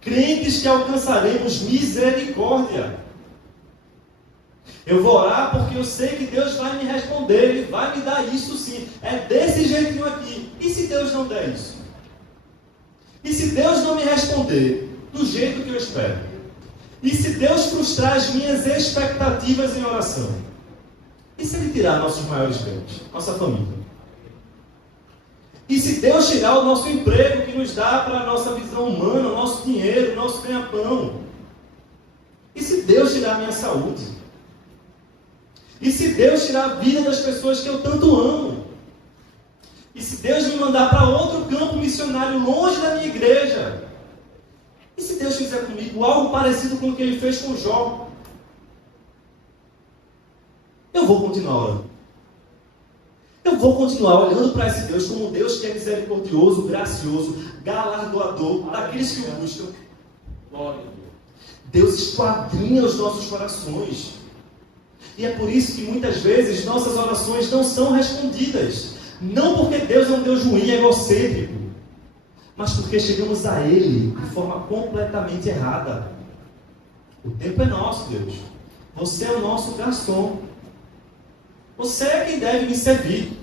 crentes que alcançaremos misericórdia. Eu vou orar porque eu sei que Deus vai me responder, Ele vai me dar isso sim. É desse jeitinho aqui. E se Deus não der isso? E se Deus não me responder do jeito que eu espero? E se Deus frustrar as minhas expectativas em oração? E se Ele tirar nossos maiores bens? Nossa família? E se Deus tirar o nosso emprego que nos dá para a nossa visão humana, o nosso dinheiro, o nosso ganha-pão? E se Deus tirar a minha saúde? E se Deus tirar a vida das pessoas que eu tanto amo? E se Deus me mandar para outro campo missionário longe da minha igreja? E se Deus fizer comigo algo parecido com o que Ele fez com Jó? Eu vou continuar orando. Eu vou continuar olhando para esse Deus como um Deus que é misericordioso, gracioso, galardoador daqueles que o buscam. Deus esquadrinha os nossos corações. E é por isso que muitas vezes nossas orações não são respondidas. Não porque Deus é um Deus ruim, egocêntrico, mas porque chegamos a Ele de forma completamente errada. O tempo é nosso, Deus. Você é o nosso garçom. Você é quem deve me servir.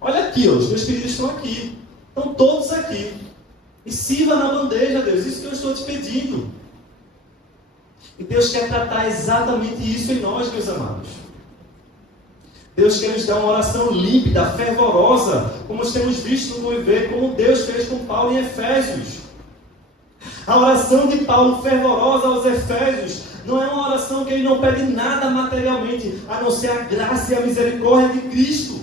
Olha aqui, os meus queridos estão aqui. Estão todos aqui. E sirva na bandeja, Deus. Isso que eu estou te pedindo. E Deus quer tratar exatamente isso em nós, meus amados. Deus quer nos dar uma oração límpida, fervorosa, como temos visto no Conviver, como Deus fez com Paulo em Efésios. A oração de Paulo fervorosa aos Efésios não é uma oração que ele não pede nada materialmente, a não ser a graça e a misericórdia de Cristo.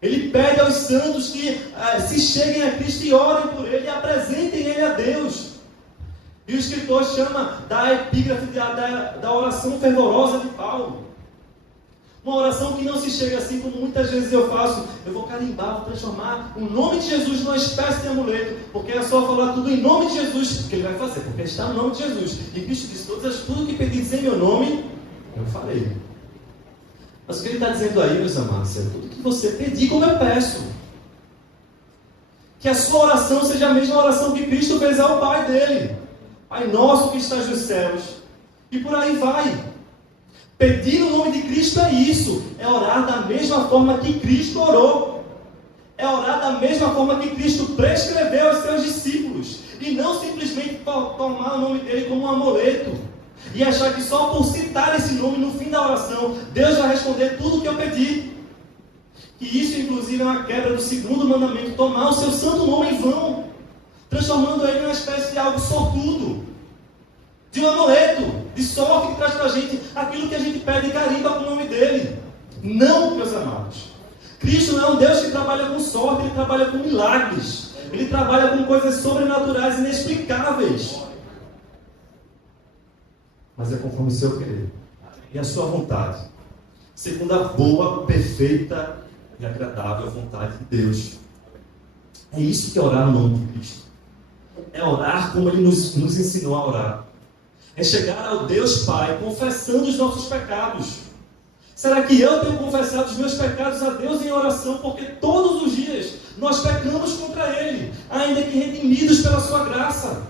Ele pede aos santos que se cheguem a Cristo e orem por Ele e apresentem Ele a Deus. E o escritor chama da epígrafe da oração fervorosa de Paulo. Uma oração que não se chega assim como muitas vezes eu faço. Eu vou carimbar, vou transformar o nome de Jesus numa espécie de amuleto. Porque é só falar tudo em nome de Jesus que Ele vai fazer. Porque está no nome de Jesus. E Cristo disse, tudo que pedis em meu nome, eu farei. Mas o que Ele está dizendo aí, meus amados, é tudo que você pedir como eu peço. Que a sua oração seja a mesma oração que Cristo fez ao Pai dele. Pai nosso que estás nos céus. E por aí vai. Pedir no nome de Cristo é isso. É orar da mesma forma que Cristo orou. é orar da mesma forma que Cristo prescreveu aos seus discípulos. E não simplesmente tomar o nome dele como um amuleto. E achar que só por citar esse nome no fim da oração, Deus vai responder tudo o que eu pedi. Que isso, inclusive, é uma quebra do segundo mandamento, tomar o seu santo nome em vão, transformando ele em uma espécie de algo sortudo, de um amuleto, de sorte que traz para a gente aquilo que a gente pede e carimba com o nome dele. Não, meus amados. Cristo não é um Deus que trabalha com sorte, ele trabalha com milagres. Ele trabalha com coisas sobrenaturais, inexplicáveis. Mas é conforme o seu querer e a sua vontade, segundo a boa, perfeita e agradável vontade de Deus. É isso que é orar no nome de Cristo. É orar como Ele nos ensinou a orar. É chegar ao Deus Pai confessando os nossos pecados. Será que eu tenho confessado os meus pecados a Deus em oração? Porque todos os dias nós pecamos contra Ele, ainda que redimidos pela Sua graça.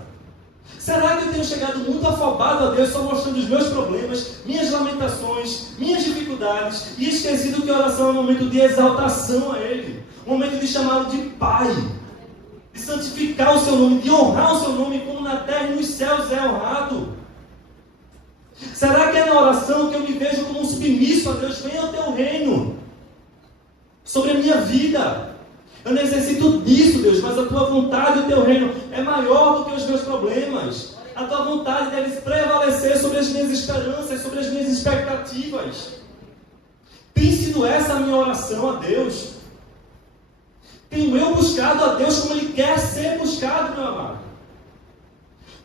Será que eu tenho chegado muito afobado a Deus, só mostrando os meus problemas, minhas lamentações, minhas dificuldades, e esquecido que a oração é um momento de exaltação a Ele, um momento de chamá-lo de Pai, de santificar o Seu nome, de honrar o Seu nome, como na terra e nos céus é honrado? Será que é na oração que eu me vejo como um submisso a Deus? Venha ao Teu reino sobre a minha vida. Eu necessito disso, Deus, mas a Tua vontade e o Teu reino é maior do que os meus problemas. A Tua vontade deve prevalecer sobre as minhas esperanças, sobre as minhas expectativas. Tem sido essa a minha oração a Deus? Tenho eu buscado a Deus como Ele quer ser buscado, meu amado?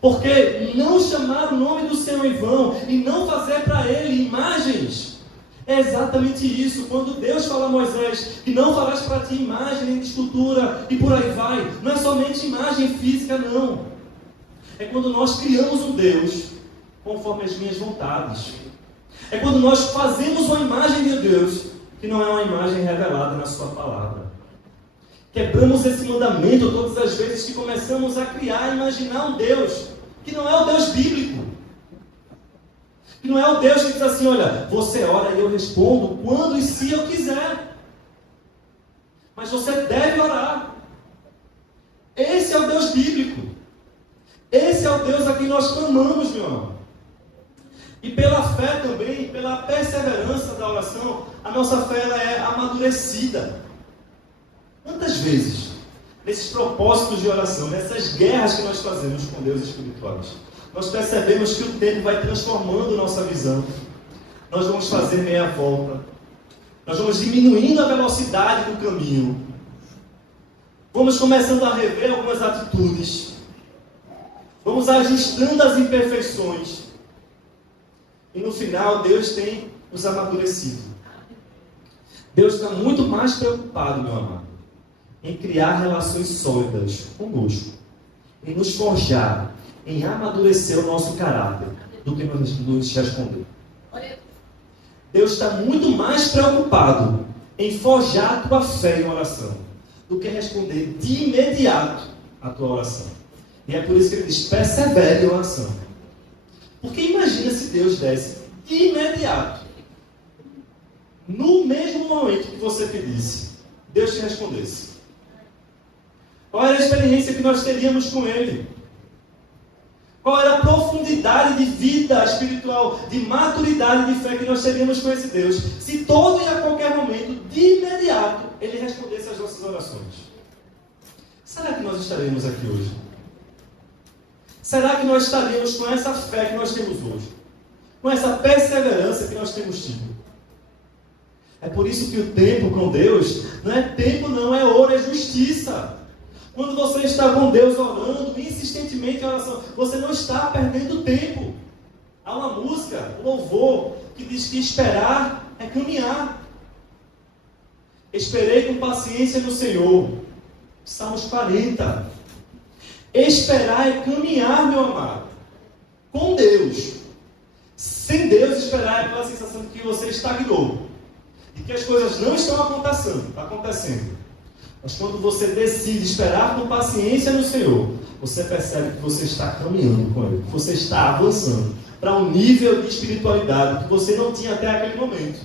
Porque não chamar o nome do Senhor em vão e não fazer para Ele imagens é exatamente isso. Quando Deus fala a Moisés que não farás para ti imagem nem de escultura e por aí vai, não é somente imagem física, não. É quando nós criamos um Deus conforme as minhas vontades. É quando nós fazemos uma imagem de Deus que não é uma imagem revelada na Sua palavra. Quebramos esse mandamento todas as vezes que começamos a criar, imaginar um Deus que não é o Deus bíblico. Que não é o Deus que diz assim, olha, você ora e eu respondo quando e se eu quiser. Mas você deve orar. Esse é o Deus bíblico. Esse é o Deus a quem nós clamamos, meu irmão. E pela fé também, pela perseverança da oração, a nossa fé ela é amadurecida. Quantas vezes, nesses propósitos de oração, nessas guerras que nós fazemos com Deus espirituais, nós percebemos que o tempo vai transformando nossa visão. Nós vamos fazer meia volta. Nós vamos diminuindo a velocidade do caminho. Vamos começando a rever algumas atitudes. Vamos ajustando as imperfeições. E no final, Deus tem nos amadurecido. Deus está muito mais preocupado, meu amado, em criar relações sólidas conosco, em nos forjar, em amadurecer o nosso caráter, do que nos responder. Deus está muito mais preocupado em forjar a tua fé em oração, do que responder de imediato a tua oração. E é por isso que Ele diz, persevere em oração. Porque imagina se Deus desse de imediato, no mesmo momento que você pedisse, Deus te respondesse. Qual era a experiência que nós teríamos com Ele? Qual era a profundidade de vida espiritual, de maturidade de fé que nós teríamos com esse Deus, se todo e a qualquer momento, de imediato, Ele respondesse às nossas orações? Será que nós estaremos aqui hoje? Será que nós estaremos com essa fé que nós temos hoje? Com essa perseverança que nós temos tido? É por isso que o tempo com Deus não é tempo, não, é hora, é justiça. Quando você está com Deus orando insistentemente em oração, você não está perdendo tempo. Há uma música, um louvor, que diz que esperar é caminhar. Esperei com paciência no Senhor. Salmos 40. Esperar é caminhar, meu amado, com Deus. Sem Deus, esperar é aquela sensação de que você estagnou, de que as coisas não estão acontecendo. Mas quando você decide esperar com paciência no Senhor, você percebe que você está caminhando com Ele, que você está avançando para um nível de espiritualidade que você não tinha até aquele momento.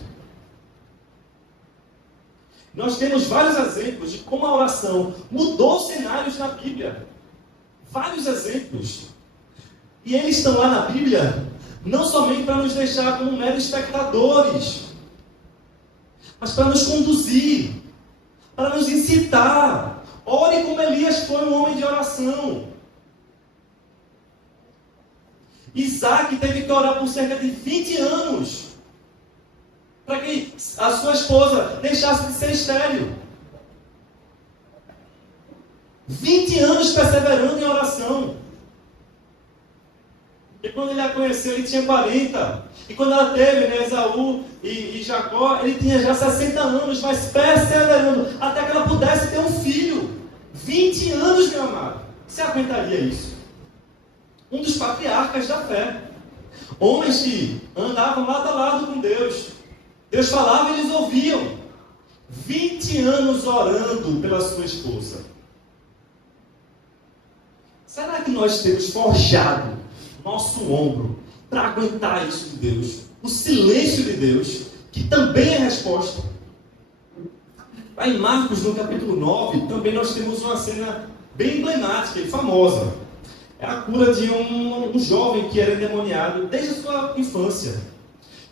Nós temos vários exemplos de como a oração mudou cenários na Bíblia. Vários exemplos. E eles estão lá na Bíblia não somente para nos deixar como meros espectadores, mas para nos conduzir, para nos incitar. Ore como Elias foi um homem de oração. Isaac teve que orar por cerca de 20 anos para que a sua esposa deixasse de ser estéril. 20 anos perseverando em oração. E quando ele a conheceu, ele tinha 40. E quando ela teve, né, Esaú e Jacó, ele tinha já 60 anos, mas perseverando, até que ela pudesse ter um filho. 20 anos, meu amado. Você aguentaria isso? Um dos patriarcas da fé. Homens que andavam lado a lado com Deus. Deus falava e eles ouviam. 20 anos orando pela sua esposa. Será que nós temos forjado nosso ombro para aguentar isso de Deus? O silêncio de Deus, que também é resposta. Lá em Marcos, no capítulo 9, também nós temos uma cena bem emblemática e famosa. É a cura de um jovem que era endemoniado desde a sua infância.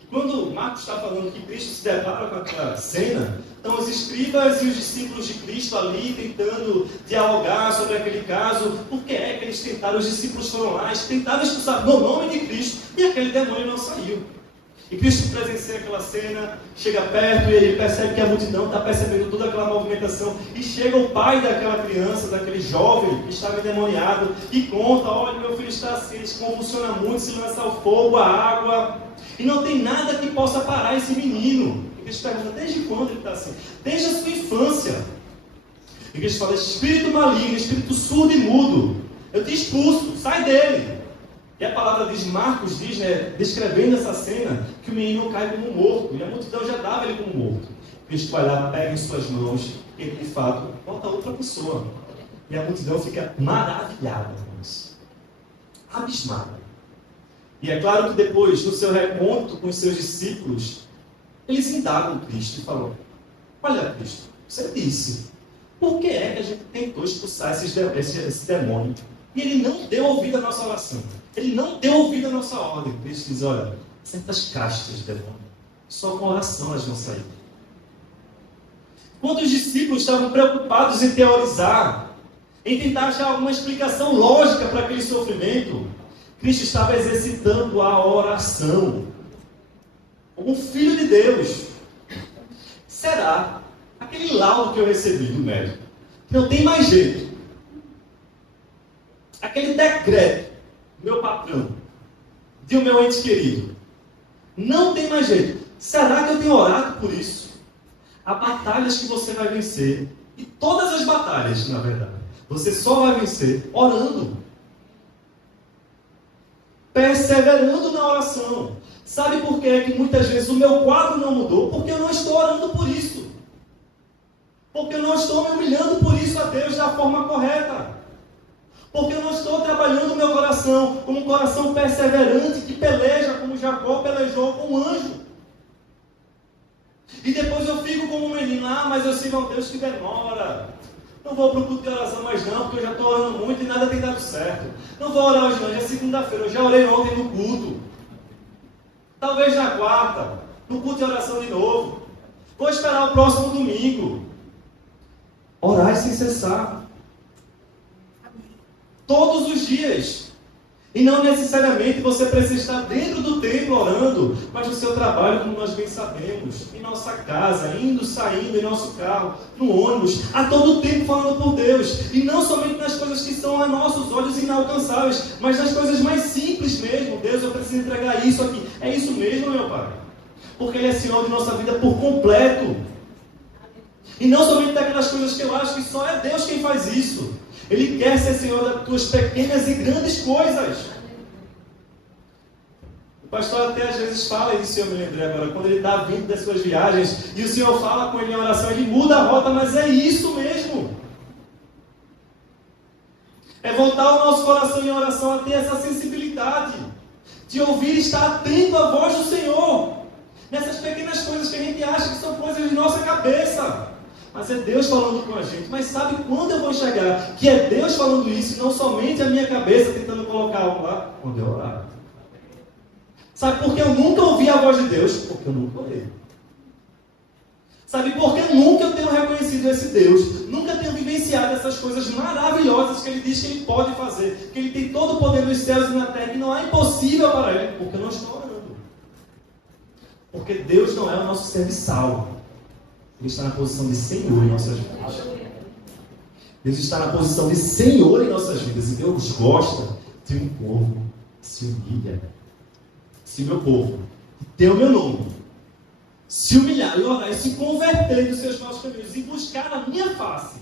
Quando Marcos está falando que Cristo se depara com aquela cena, estão os escribas e os discípulos de Cristo ali tentando dialogar sobre aquele caso. Por que é que eles tentaram? Os discípulos foram lá, eles tentaram expulsar no nome de Cristo e aquele demônio não saiu. E Cristo presencia aquela cena, chega perto e ele percebe que a multidão está percebendo toda aquela movimentação. E chega o pai daquela criança, daquele jovem que estava endemoniado e conta: olha, meu filho está assim, ele se convulsiona muito, se lança ao fogo, a água. E não tem nada que possa parar esse menino. E Cristo pergunta: desde quando ele está assim? Desde a sua infância. E Cristo fala: espírito maligno, espírito surdo e mudo, eu te expulso, sai dele. E a palavra diz, Marcos diz, né, descrevendo essa cena, que o menino cai como morto. E a multidão já dava ele como morto. Cristo vai lá, pega em suas mãos, e ele de fato volta a outra pessoa. E a multidão fica maravilhada com isso. Abismada. E é claro que depois, no seu reencontro com os seus discípulos, eles indagam Cristo e falam: olha, Cristo, você disse, por que é que a gente tentou expulsar esse demônio? E ele não deu ouvido à nossa oração. Ele não deu ouvido à nossa ordem. Cristo diz: olha, certas castas de demônio, só com oração elas vão sair. Quando os discípulos estavam preocupados em teorizar, em tentar achar alguma explicação lógica para aquele sofrimento, Cristo estava exercitando a oração. Como filho de Deus. Será aquele laudo que eu recebi do médico, que não tem mais jeito, aquele decreto do meu patrão, de o meu ente querido, não tem mais jeito, será que eu tenho orado por isso? Há batalhas que você vai vencer, e todas as batalhas, na verdade, você só vai vencer orando, perseverando na oração. Sabe por que muitas vezes o meu quadro não mudou? Porque eu não estou orando por isso. Porque eu não estou me humilhando por isso a Deus da forma correta. Porque eu não estou trabalhando o meu coração como um coração perseverante que peleja como Jacó pelejou com o anjo. E depois eu fico como um menino: ah, mas eu sigo a um Deus que demora. Não vou para o culto de oração mais não, porque eu já estou orando muito e nada tem dado certo. Não vou orar hoje não, já é segunda-feira, eu já orei ontem no culto. Talvez na quarta, no culto de oração de novo. Vou esperar o próximo domingo. Orar sem cessar. Todos os dias. E não necessariamente você precisa estar dentro do templo orando, mas no seu trabalho, como nós bem sabemos, em nossa casa, indo, saindo, em nosso carro, no ônibus, a todo tempo falando por Deus. E não somente nas coisas que são a nossos olhos inalcançáveis, mas nas coisas mais simples mesmo. Deus, eu preciso entregar isso aqui. É isso mesmo, meu Pai. Porque Ele é Senhor de nossa vida por completo. E não somente daquelas coisas que eu acho que só é Deus quem faz isso. Ele quer ser Senhor das tuas pequenas e grandes coisas. O pastor até às vezes fala isso, eu me lembrei agora, quando ele está vindo das suas viagens, e o Senhor fala com ele em oração, ele muda a rota, mas é isso mesmo. É voltar o nosso coração em oração a ter essa sensibilidade, de ouvir e estar atento à voz do Senhor, nessas pequenas coisas que a gente acha que são coisas de nossa cabeça. mas é Deus falando com a gente. Mas sabe quando eu vou enxergar que é Deus falando isso e não somente a minha cabeça tentando colocar algo lá? Quando eu orar. Sabe por que eu nunca ouvi a voz de Deus? Porque eu nunca orei. Sabe por que nunca eu tenho reconhecido esse Deus? Nunca tenho vivenciado essas coisas maravilhosas que Ele diz que Ele pode fazer. Que Ele tem todo o poder nos céus e na terra, que não é impossível para Ele. Porque eu não estou orando. Porque Deus não é o nosso serviçal. Ele está na posição de Senhor em nossas vidas. Deus está na posição de Senhor em nossas vidas. E Deus gosta de um povo que se humilha. Se meu povo, que tem o meu nome, se humilhar e orar e se converter dos seus maus caminhos e buscar a minha face,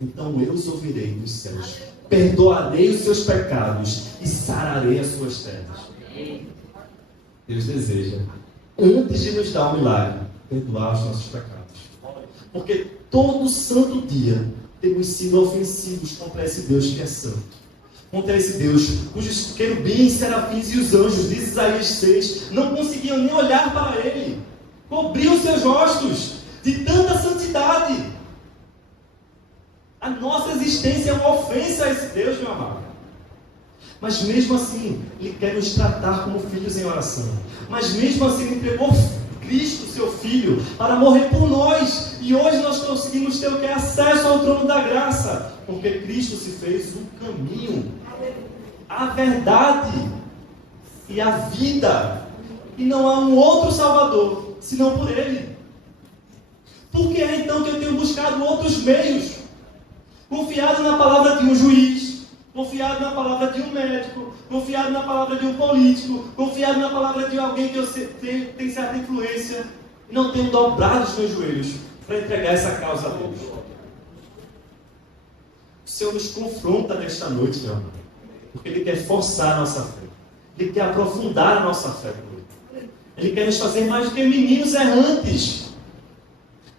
então eu os ouvirei dos céus, perdoarei os seus pecados e sararei as suas terras. Deus deseja, antes de nos dar um milagre, perdoar os nossos pecados. Porque todo santo dia temos sido ofensivos contra esse Deus que é santo. Contra esse Deus, cujos querubins, serafins e os anjos, diz Isaías 6, não conseguiam nem olhar para Ele. Cobriam seus rostos de tanta santidade. A nossa existência é uma ofensa a esse Deus, meu amado. Mas mesmo assim, Ele quer nos tratar como filhos em oração. Mas mesmo assim, Ele entregou Cristo, seu Filho, para morrer por nós. E hoje nós conseguimos ter o que é acesso ao trono da graça. Porque Cristo se fez o caminho, a verdade e a vida. E não há um outro Salvador, senão por Ele. Por que é então que eu tenho buscado outros meios? Confiado na palavra de um juiz, confiado na palavra de um médico, confiado na palavra de um político, confiado na palavra de alguém que eu tem certa influência, e não tenho dobrado os meus joelhos para entregar essa causa a Deus. O Senhor nos confronta nesta noite, meu amor, porque Ele quer forçar a nossa fé, Ele quer aprofundar a nossa fé por Ele. Ele quer nos fazer mais do que meninos errantes,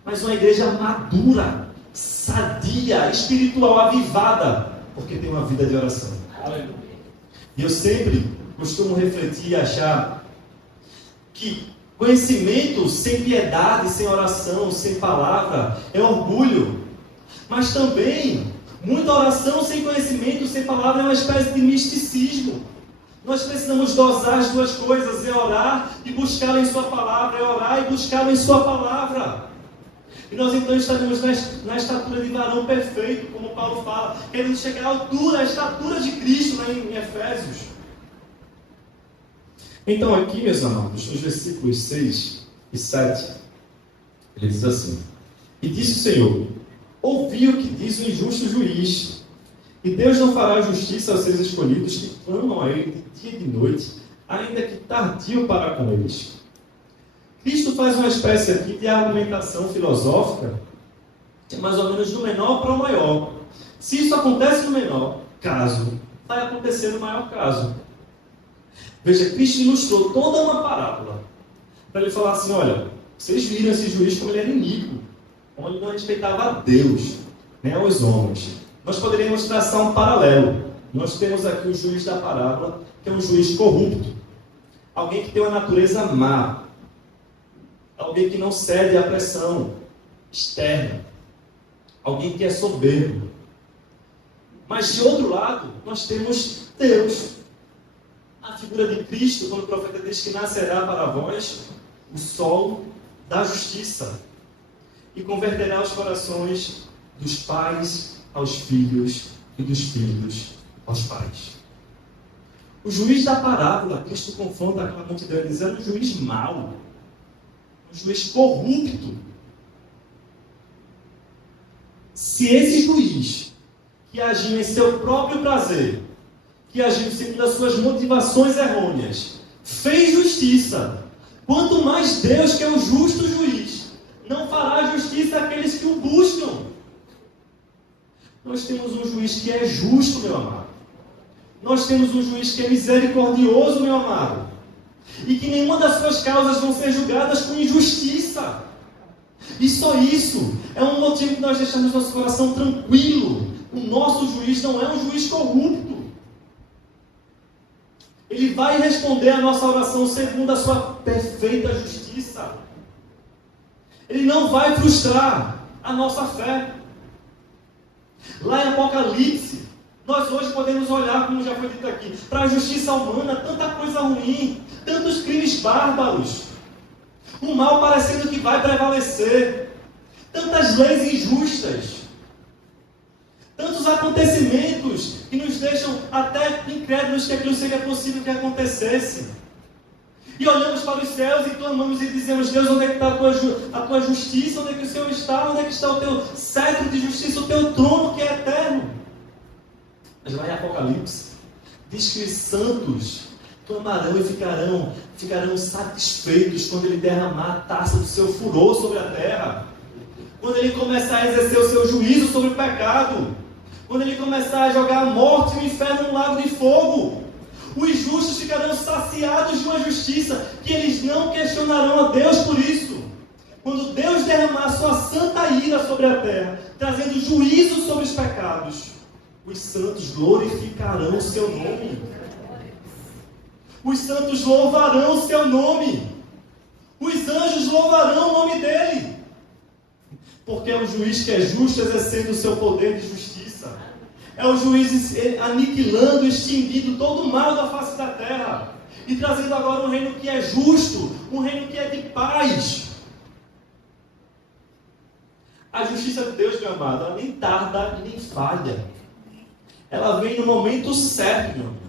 mas uma igreja madura, sadia, espiritual, avivada, porque tem uma vida de oração. E eu sempre costumo refletir e achar que conhecimento sem piedade, sem oração, sem palavra, é orgulho. Mas também, muita oração sem conhecimento, sem palavra, é uma espécie de misticismo. Nós precisamos dosar as duas coisas, é orar e buscá-lo em sua palavra, é orar e buscá-lo em sua palavra. E nós então estaremos na estatura de varão perfeito, como Paulo fala, querendo chegar à altura, à estatura de Cristo, lá em Efésios. Então aqui, meus amados, nos versículos 6 e 7, ele diz assim: E disse o Senhor, ouvi o que diz o injusto juiz, e Deus não fará justiça aos seus escolhidos que clamam a Ele de dia e de noite, ainda que tardio para com eles. Cristo faz uma espécie aqui de argumentação filosófica, que é mais ou menos do menor para o maior. Se isso acontece no menor caso, vai acontecer no maior caso. Veja, Cristo ilustrou toda uma parábola para ele falar assim: olha, vocês viram esse juiz como ele era iníquo, como ele não respeitava a Deus, nem aos homens. Nós poderíamos traçar um paralelo. Nós temos aqui o juiz da parábola, que é um juiz corrupto, alguém que tem uma natureza má, alguém que não cede à pressão externa, alguém que é soberbo. Mas de outro lado, nós temos Deus. A figura de Cristo, quando o profeta diz que nascerá para vós o sol da justiça e converterá os corações dos pais aos filhos e dos filhos aos pais. O juiz da parábola, Cristo confronta aquela multidão e diz: era um juiz mau, um juiz corrupto. Se esse juiz, que agiu em seu próprio prazer, que agiu segundo as suas motivações errôneas, fez justiça, quanto mais Deus, que é o justo juiz, não fará justiça àqueles que o buscam. Nós temos um juiz que é justo, meu amado. Nós temos um juiz que é misericordioso, meu amado. E que nenhuma das suas causas vão ser julgadas com injustiça. E só isso é um motivo que nós deixamos nosso coração tranquilo. O nosso juiz não é um juiz corrupto. Ele vai responder a nossa oração segundo a sua perfeita justiça. Ele não vai frustrar a nossa fé. Lá em Apocalipse, nós hoje podemos olhar, como já foi dito aqui, para a justiça humana, tanta coisa ruim, tantos crimes bárbaros, o mal parecendo que vai prevalecer, tantas leis injustas, tantos acontecimentos que nos deixam até incrédulos que aquilo seria possível que acontecesse. E olhamos para os céus e clamamos e dizemos: Deus, onde é que está a tua justiça? Onde é que o Senhor está? Onde é que está o teu cetro de justiça, o teu trono que é eterno? Mas lá em Apocalipse, diz que os santos clamarão e ficarão satisfeitos quando Ele derramar a taça do seu furor sobre a terra. Quando Ele começar a exercer o seu juízo sobre o pecado. Quando Ele começar a jogar a morte e o inferno no lago de fogo. Os justos ficarão saciados de uma justiça que eles não questionarão a Deus por isso. Quando Deus derramar a sua santa ira sobre a terra, trazendo juízo sobre os pecados, os santos glorificarão o seu nome. Os santos louvarão o seu nome. Os anjos louvarão o nome dele. Porque é um juiz que é justo, exercendo o seu poder de justiça. É o juiz aniquilando, extinguindo todo o mal da face da terra. E trazendo agora um reino que é justo, um reino que é de paz. A justiça de Deus, meu amado, ela nem tarda e nem falha. Ela vem no momento certo, meu amado.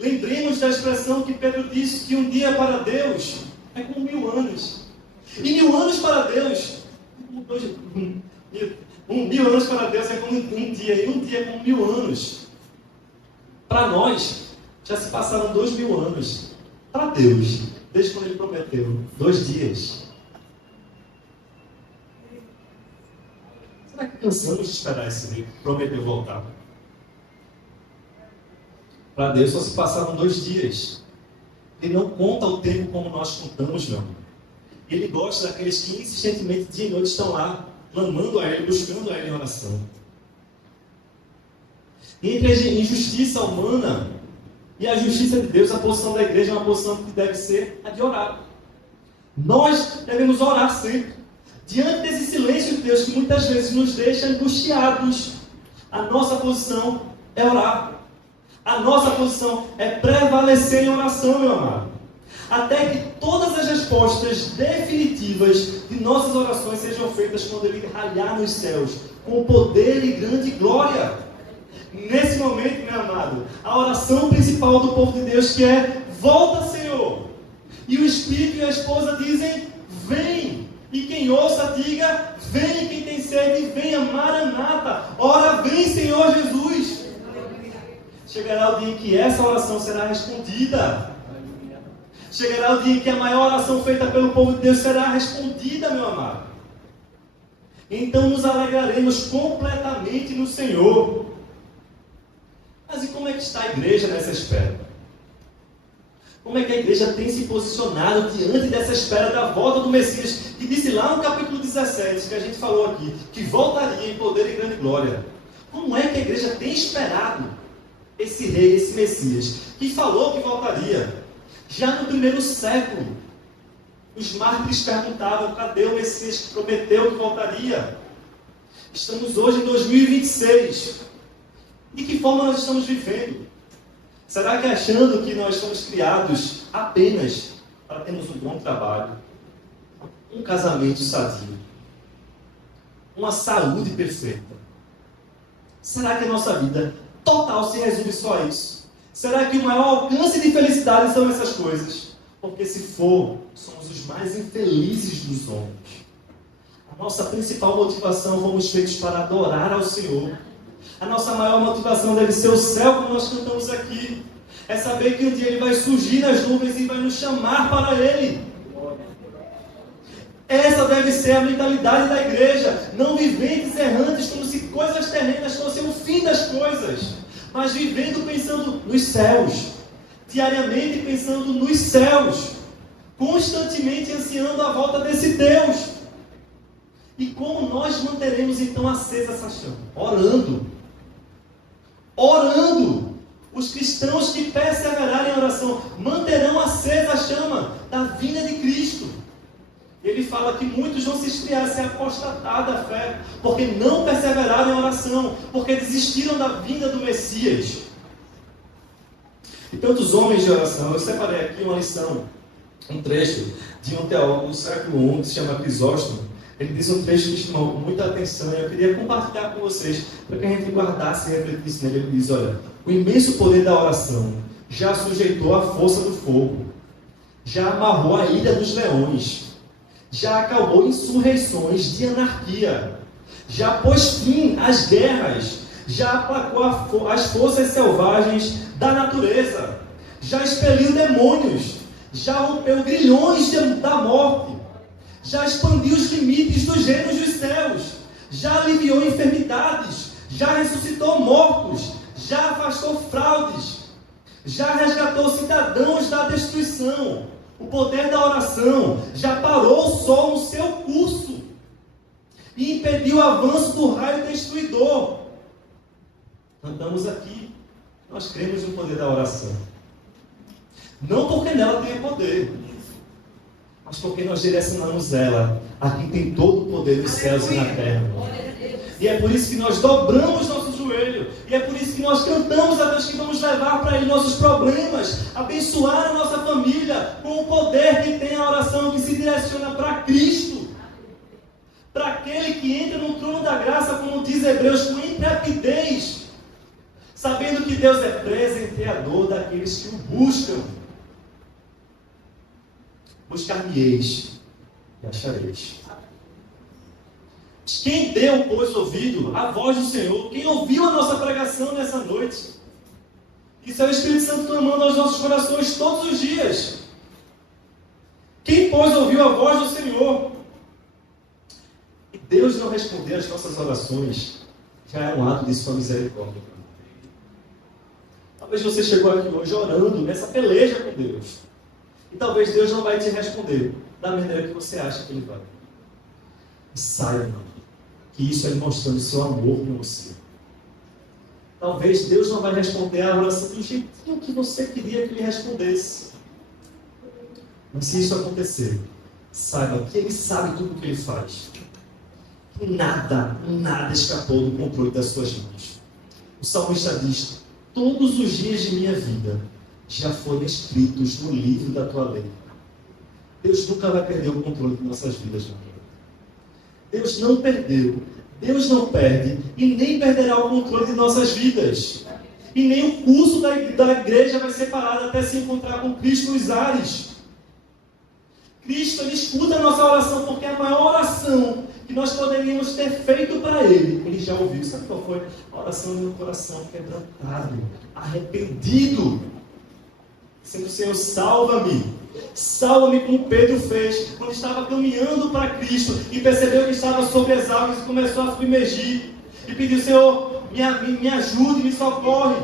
Lembremos da expressão que Pedro disse, que um dia para Deus é como 1000 anos. E 1000 anos para Deus, 1000 anos para Deus é como um dia, e um dia é como 1000 anos. Para nós, já se passaram 2000 anos. Para Deus, desde quando Ele prometeu, 2 dias. Será que cansamos de esperar esse dia? Prometeu voltar. Para Deus só se passaram 2 dias. Ele não conta o tempo como nós contamos, não. Ele gosta daqueles que insistentemente dia e noite estão lá, clamando a Ele, buscando a Ele em oração. Entre a injustiça humana e a justiça de Deus, a posição da igreja é uma posição que deve ser a de orar. Nós devemos orar sempre. Diante desse silêncio de Deus que muitas vezes nos deixa angustiados, a nossa posição é orar. A nossa posição é prevalecer em oração, meu amado. Até que todas as respostas definitivas de nossas orações sejam feitas quando Ele raiar nos céus, com poder e grande glória. Nesse momento, meu amado, a oração principal do povo de Deus que é: volta, Senhor. E o Espírito e a esposa dizem: vem. E quem ouça, diga: vem. Quem tem sede, venha. Maranata. Ora, vem, Senhor Jesus. Chegará o dia em que essa oração será respondida. Chegará o dia em que a maior oração feita pelo povo de Deus será respondida, meu amado. Então nos alegraremos completamente no Senhor. Mas e como é que está a igreja nessa espera? Como é que a igreja tem se posicionado diante dessa espera da volta do Messias, que disse lá no capítulo 17, que a gente falou aqui, que voltaria em poder e grande glória? Como é que a igreja tem esperado esse rei, esse Messias, que falou que voltaria? Já no primeiro século, os mártires perguntavam: cadê o Messias que prometeu que voltaria? Estamos hoje em 2026. De que forma nós estamos vivendo? Será que achando que nós somos criados apenas para termos um bom trabalho, um casamento sadio, uma saúde perfeita? Será que a nossa vida total se resume só a isso? Será que o maior alcance de felicidade são essas coisas? Porque se for, somos os mais infelizes dos homens. A nossa principal motivação, fomos feitos para adorar ao Senhor. A nossa maior motivação deve ser o céu, como nós cantamos aqui. É saber que um dia Ele vai surgir nas nuvens e vai nos chamar para Ele. Essa deve ser a mentalidade da igreja. Não viventes errantes como se coisas terrenas fossem o fim das coisas, mas vivendo pensando nos céus, diariamente pensando nos céus, constantemente ansiando a volta desse Deus. E como nós manteremos então acesa essa chama? Orando. Orando. Os cristãos que perseverarem em oração manterão acesa a chama da vinda de Cristo. Ele fala que muitos vão se esfriar, se apostatar da fé, porque não perseveraram em oração, porque desistiram da vinda do Messias. E tantos homens de oração, eu separei aqui uma lição, um trecho de um teólogo do século I, que se chama Crisóstomo. Ele diz um trecho que chamou muita atenção, e eu queria compartilhar com vocês, para que a gente guardasse e refletisse nele. Ele diz, olha, o imenso poder da oração já sujeitou a força do fogo, já amarrou a ilha dos leões, já acalmou insurreições de anarquia, já pôs fim às guerras, já aplacou as forças selvagens da natureza, já expeliu demônios, já rompeu grilhões da morte, já expandiu os limites dos reinos dos céus, já aliviou enfermidades, já ressuscitou mortos, já afastou fraudes, já resgatou cidadãos da destruição. O poder da oração já parou o sol no seu curso e impediu o avanço do raio destruidor. Cantamos aqui, nós cremos no poder da oração. Não porque nela tenha poder, mas porque nós direcionamos ela a quem tem todo o poder nos céus e na terra. E é por isso que nós dobramos nosso joelho. E é por isso que nós cantamos a Deus que vamos levar para Ele nossos problemas, abençoar a nossa família com o poder que tem a oração, que se direciona para Cristo. Para aquele que entra no trono da graça, como diz Hebreus, com intrepidez, sabendo que Deus é presenteador daqueles que o buscam. Buscar-me-eis e achareis. Quem deu, pois, ouvido à voz do Senhor, quem ouviu a nossa pregação nessa noite, isso é o Espírito Santo clamando aos nossos corações todos os dias. Quem, pois, ouviu a voz do Senhor? E Deus não responder às nossas orações, já é um ato de sua misericórdia. Talvez você chegou aqui hoje orando nessa peleja com Deus. E talvez Deus não vai te responder da maneira que você acha que Ele vai. E saiba que isso é mostrando o seu amor por você. Talvez Deus não vai responder a oração do jeitinho que você queria que Ele respondesse. Mas se isso acontecer, saiba que Ele sabe tudo o que Ele faz. Que nada escapou do controle das suas mãos. O salmista diz, todos os dias de minha vida já foram escritos no livro da tua lei. Deus nunca vai perder o controle de nossas vidas, meu amigo. Deus não perdeu, Deus não perde e nem perderá o controle de nossas vidas. E nem o curso da igreja vai ser parado até se encontrar com Cristo nos ares. Cristo, Ele escuta a nossa oração, porque a maior oração que nós poderíamos ter feito para Ele já ouviu. Sabe qual foi? A oração do meu coração quebrantado, arrependido. Sendo o Senhor, salva-me. Salva-me, como Pedro fez quando estava caminhando para Cristo e percebeu que estava sobre as águas e começou a submergir e pediu, Senhor, me ajude, me socorre.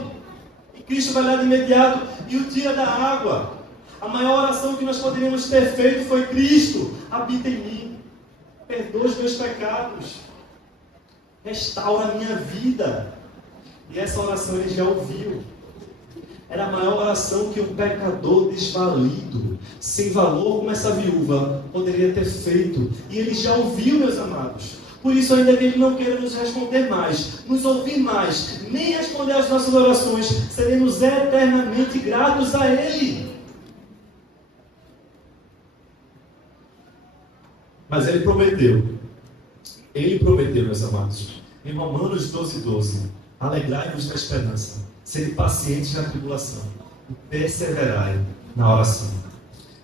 E Cristo vai lá de imediato e o tira da água. A maior oração que nós poderíamos ter feito foi, Cristo, habita em mim, perdoa os meus pecados, restaura a minha vida. E essa oração Ele já ouviu. Era a maior oração que um pecador desvalido, sem valor como essa viúva, poderia ter feito. E Ele já ouviu, meus amados. Por isso, ainda que Ele não queira nos responder mais, nos ouvir mais, nem responder às nossas orações, seremos eternamente gratos a Ele. Mas Ele prometeu, meus amados, em Romanos 12:12, alegrai-vos na esperança, sede pacientes na tribulação e perseverai na oração.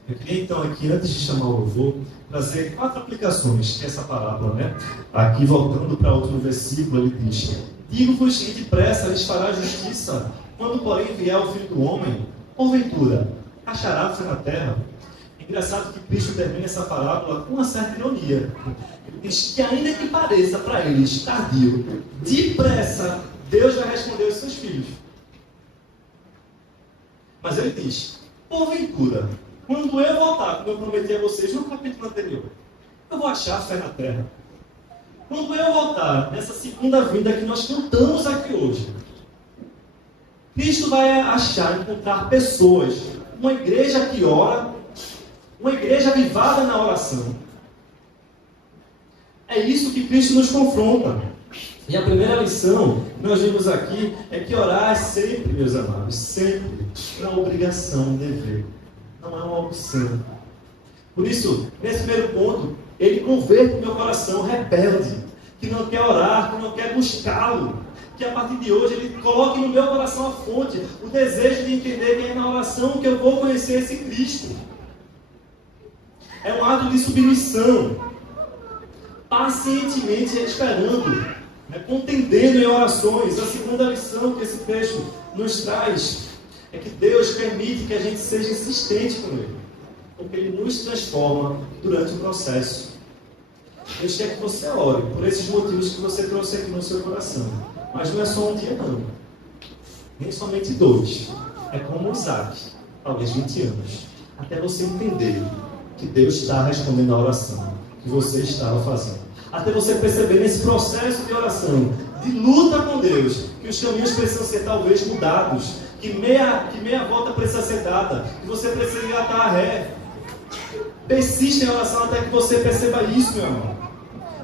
Eu queria então aqui, antes de chamar o louvor, trazer 4 aplicações que essa parábola, né? Aqui voltando para outro versículo, ele diz, digo-vos que depressa lhes fará justiça, quando porém vier o Filho do Homem, porventura, achará fé na terra? Engraçado que Cristo termina essa parábola com uma certa ironia. Ele diz que ainda que pareça para eles tardio, depressa, Deus vai responder aos seus filhos. Mas ele diz, porventura, quando eu voltar, como eu prometi a vocês no capítulo anterior, eu vou achar fé na terra. Quando eu voltar, nessa segunda vinda que nós cantamos aqui hoje, Cristo vai encontrar pessoas, uma igreja que ora, uma igreja avivada na oração, É isso que Cristo nos confronta. E a primeira lição que nós vimos aqui é que orar é sempre, meus amados, sempre uma obrigação, um dever. Não é uma opção. Por isso, nesse primeiro ponto, ele converte o meu coração rebelde, que não quer orar, que não quer buscá-lo. Que a partir de hoje ele coloque no meu coração a fonte, o desejo de entender que é na oração que eu vou conhecer esse Cristo. É um ato de submissão, pacientemente esperando, contendendo em orações. A segunda lição que esse texto nos traz é que Deus permite que a gente seja insistente com Ele, porque Ele nos transforma durante o processo. Deus quer que você ore por esses motivos que você trouxe aqui no seu coração. Mas não é só um dia, não. Nem somente 2. É como Isaac, talvez 20 anos. Até você entender que Deus está respondendo a oração que você estava fazendo. Até você perceber nesse processo de oração, de luta com Deus, que os caminhos precisam ser talvez mudados, que meia volta precisa ser dada, que você precisa engatar a ré. Persista em oração até que você perceba isso, meu irmão.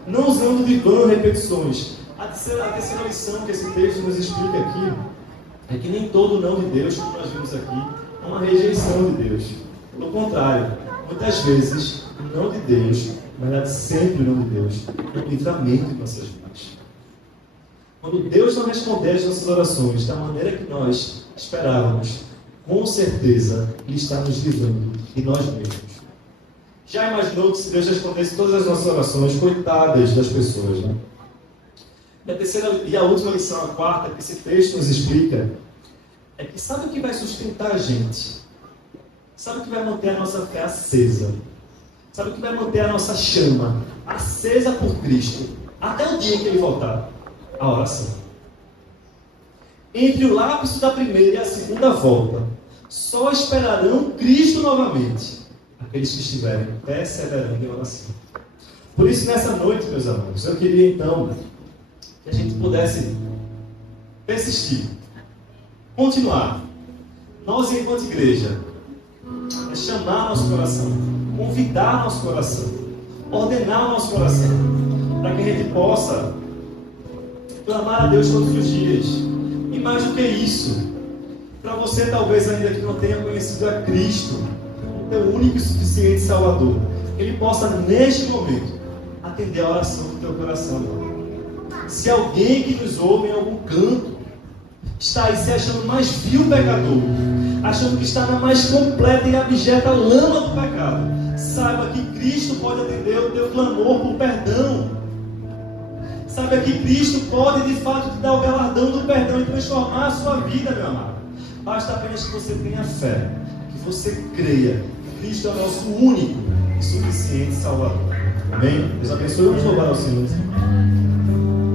Não usando de vão repetições. A terceira lição que esse texto nos explica aqui é que nem todo não de Deus, como nós vimos aqui, é uma rejeição de Deus. Pelo contrário, muitas vezes, o não de Deus, na verdade sempre o não de Deus, é um livramento em nossas vidas. Quando Deus não responder às nossas orações da maneira que nós esperávamos, com certeza Ele está nos livrando de nós mesmos. Já imaginou que se Deus respondesse todas as nossas orações, coitadas das pessoas, né? E a terceira e a última lição, a quarta, que esse texto nos explica, é que sabe o que vai sustentar a gente? Sabe o que vai manter a nossa fé acesa? Sabe o que vai manter a nossa chama acesa por Cristo até o dia que Ele voltar? A oração. Entre o lapso da primeira e a segunda volta, só esperarão Cristo novamente aqueles que estiverem perseverando em oração. Por isso, nessa noite, meus amigos, eu queria então que a gente pudesse persistir, continuar. Nós, enquanto igreja, chamar nosso coração, convidar nosso coração, ordenar nosso coração, para que a gente possa clamar a Deus todos os dias. E mais do que isso, para você talvez ainda que não tenha conhecido a Cristo, o teu único e suficiente Salvador, Ele possa neste momento atender a oração do teu coração. Se alguém que nos ouve em algum canto está aí se achando mais vil pecador, achando que está na mais completa e abjeta lama do pecado, saiba que Cristo pode atender o teu clamor por perdão. Saiba que Cristo pode de fato te dar o galardão do perdão e transformar a sua vida, meu amado. Basta apenas que você tenha fé, que você creia que Cristo é o nosso único e suficiente Salvador. Amém? Deus abençoe. Vamos louvar ao Senhor.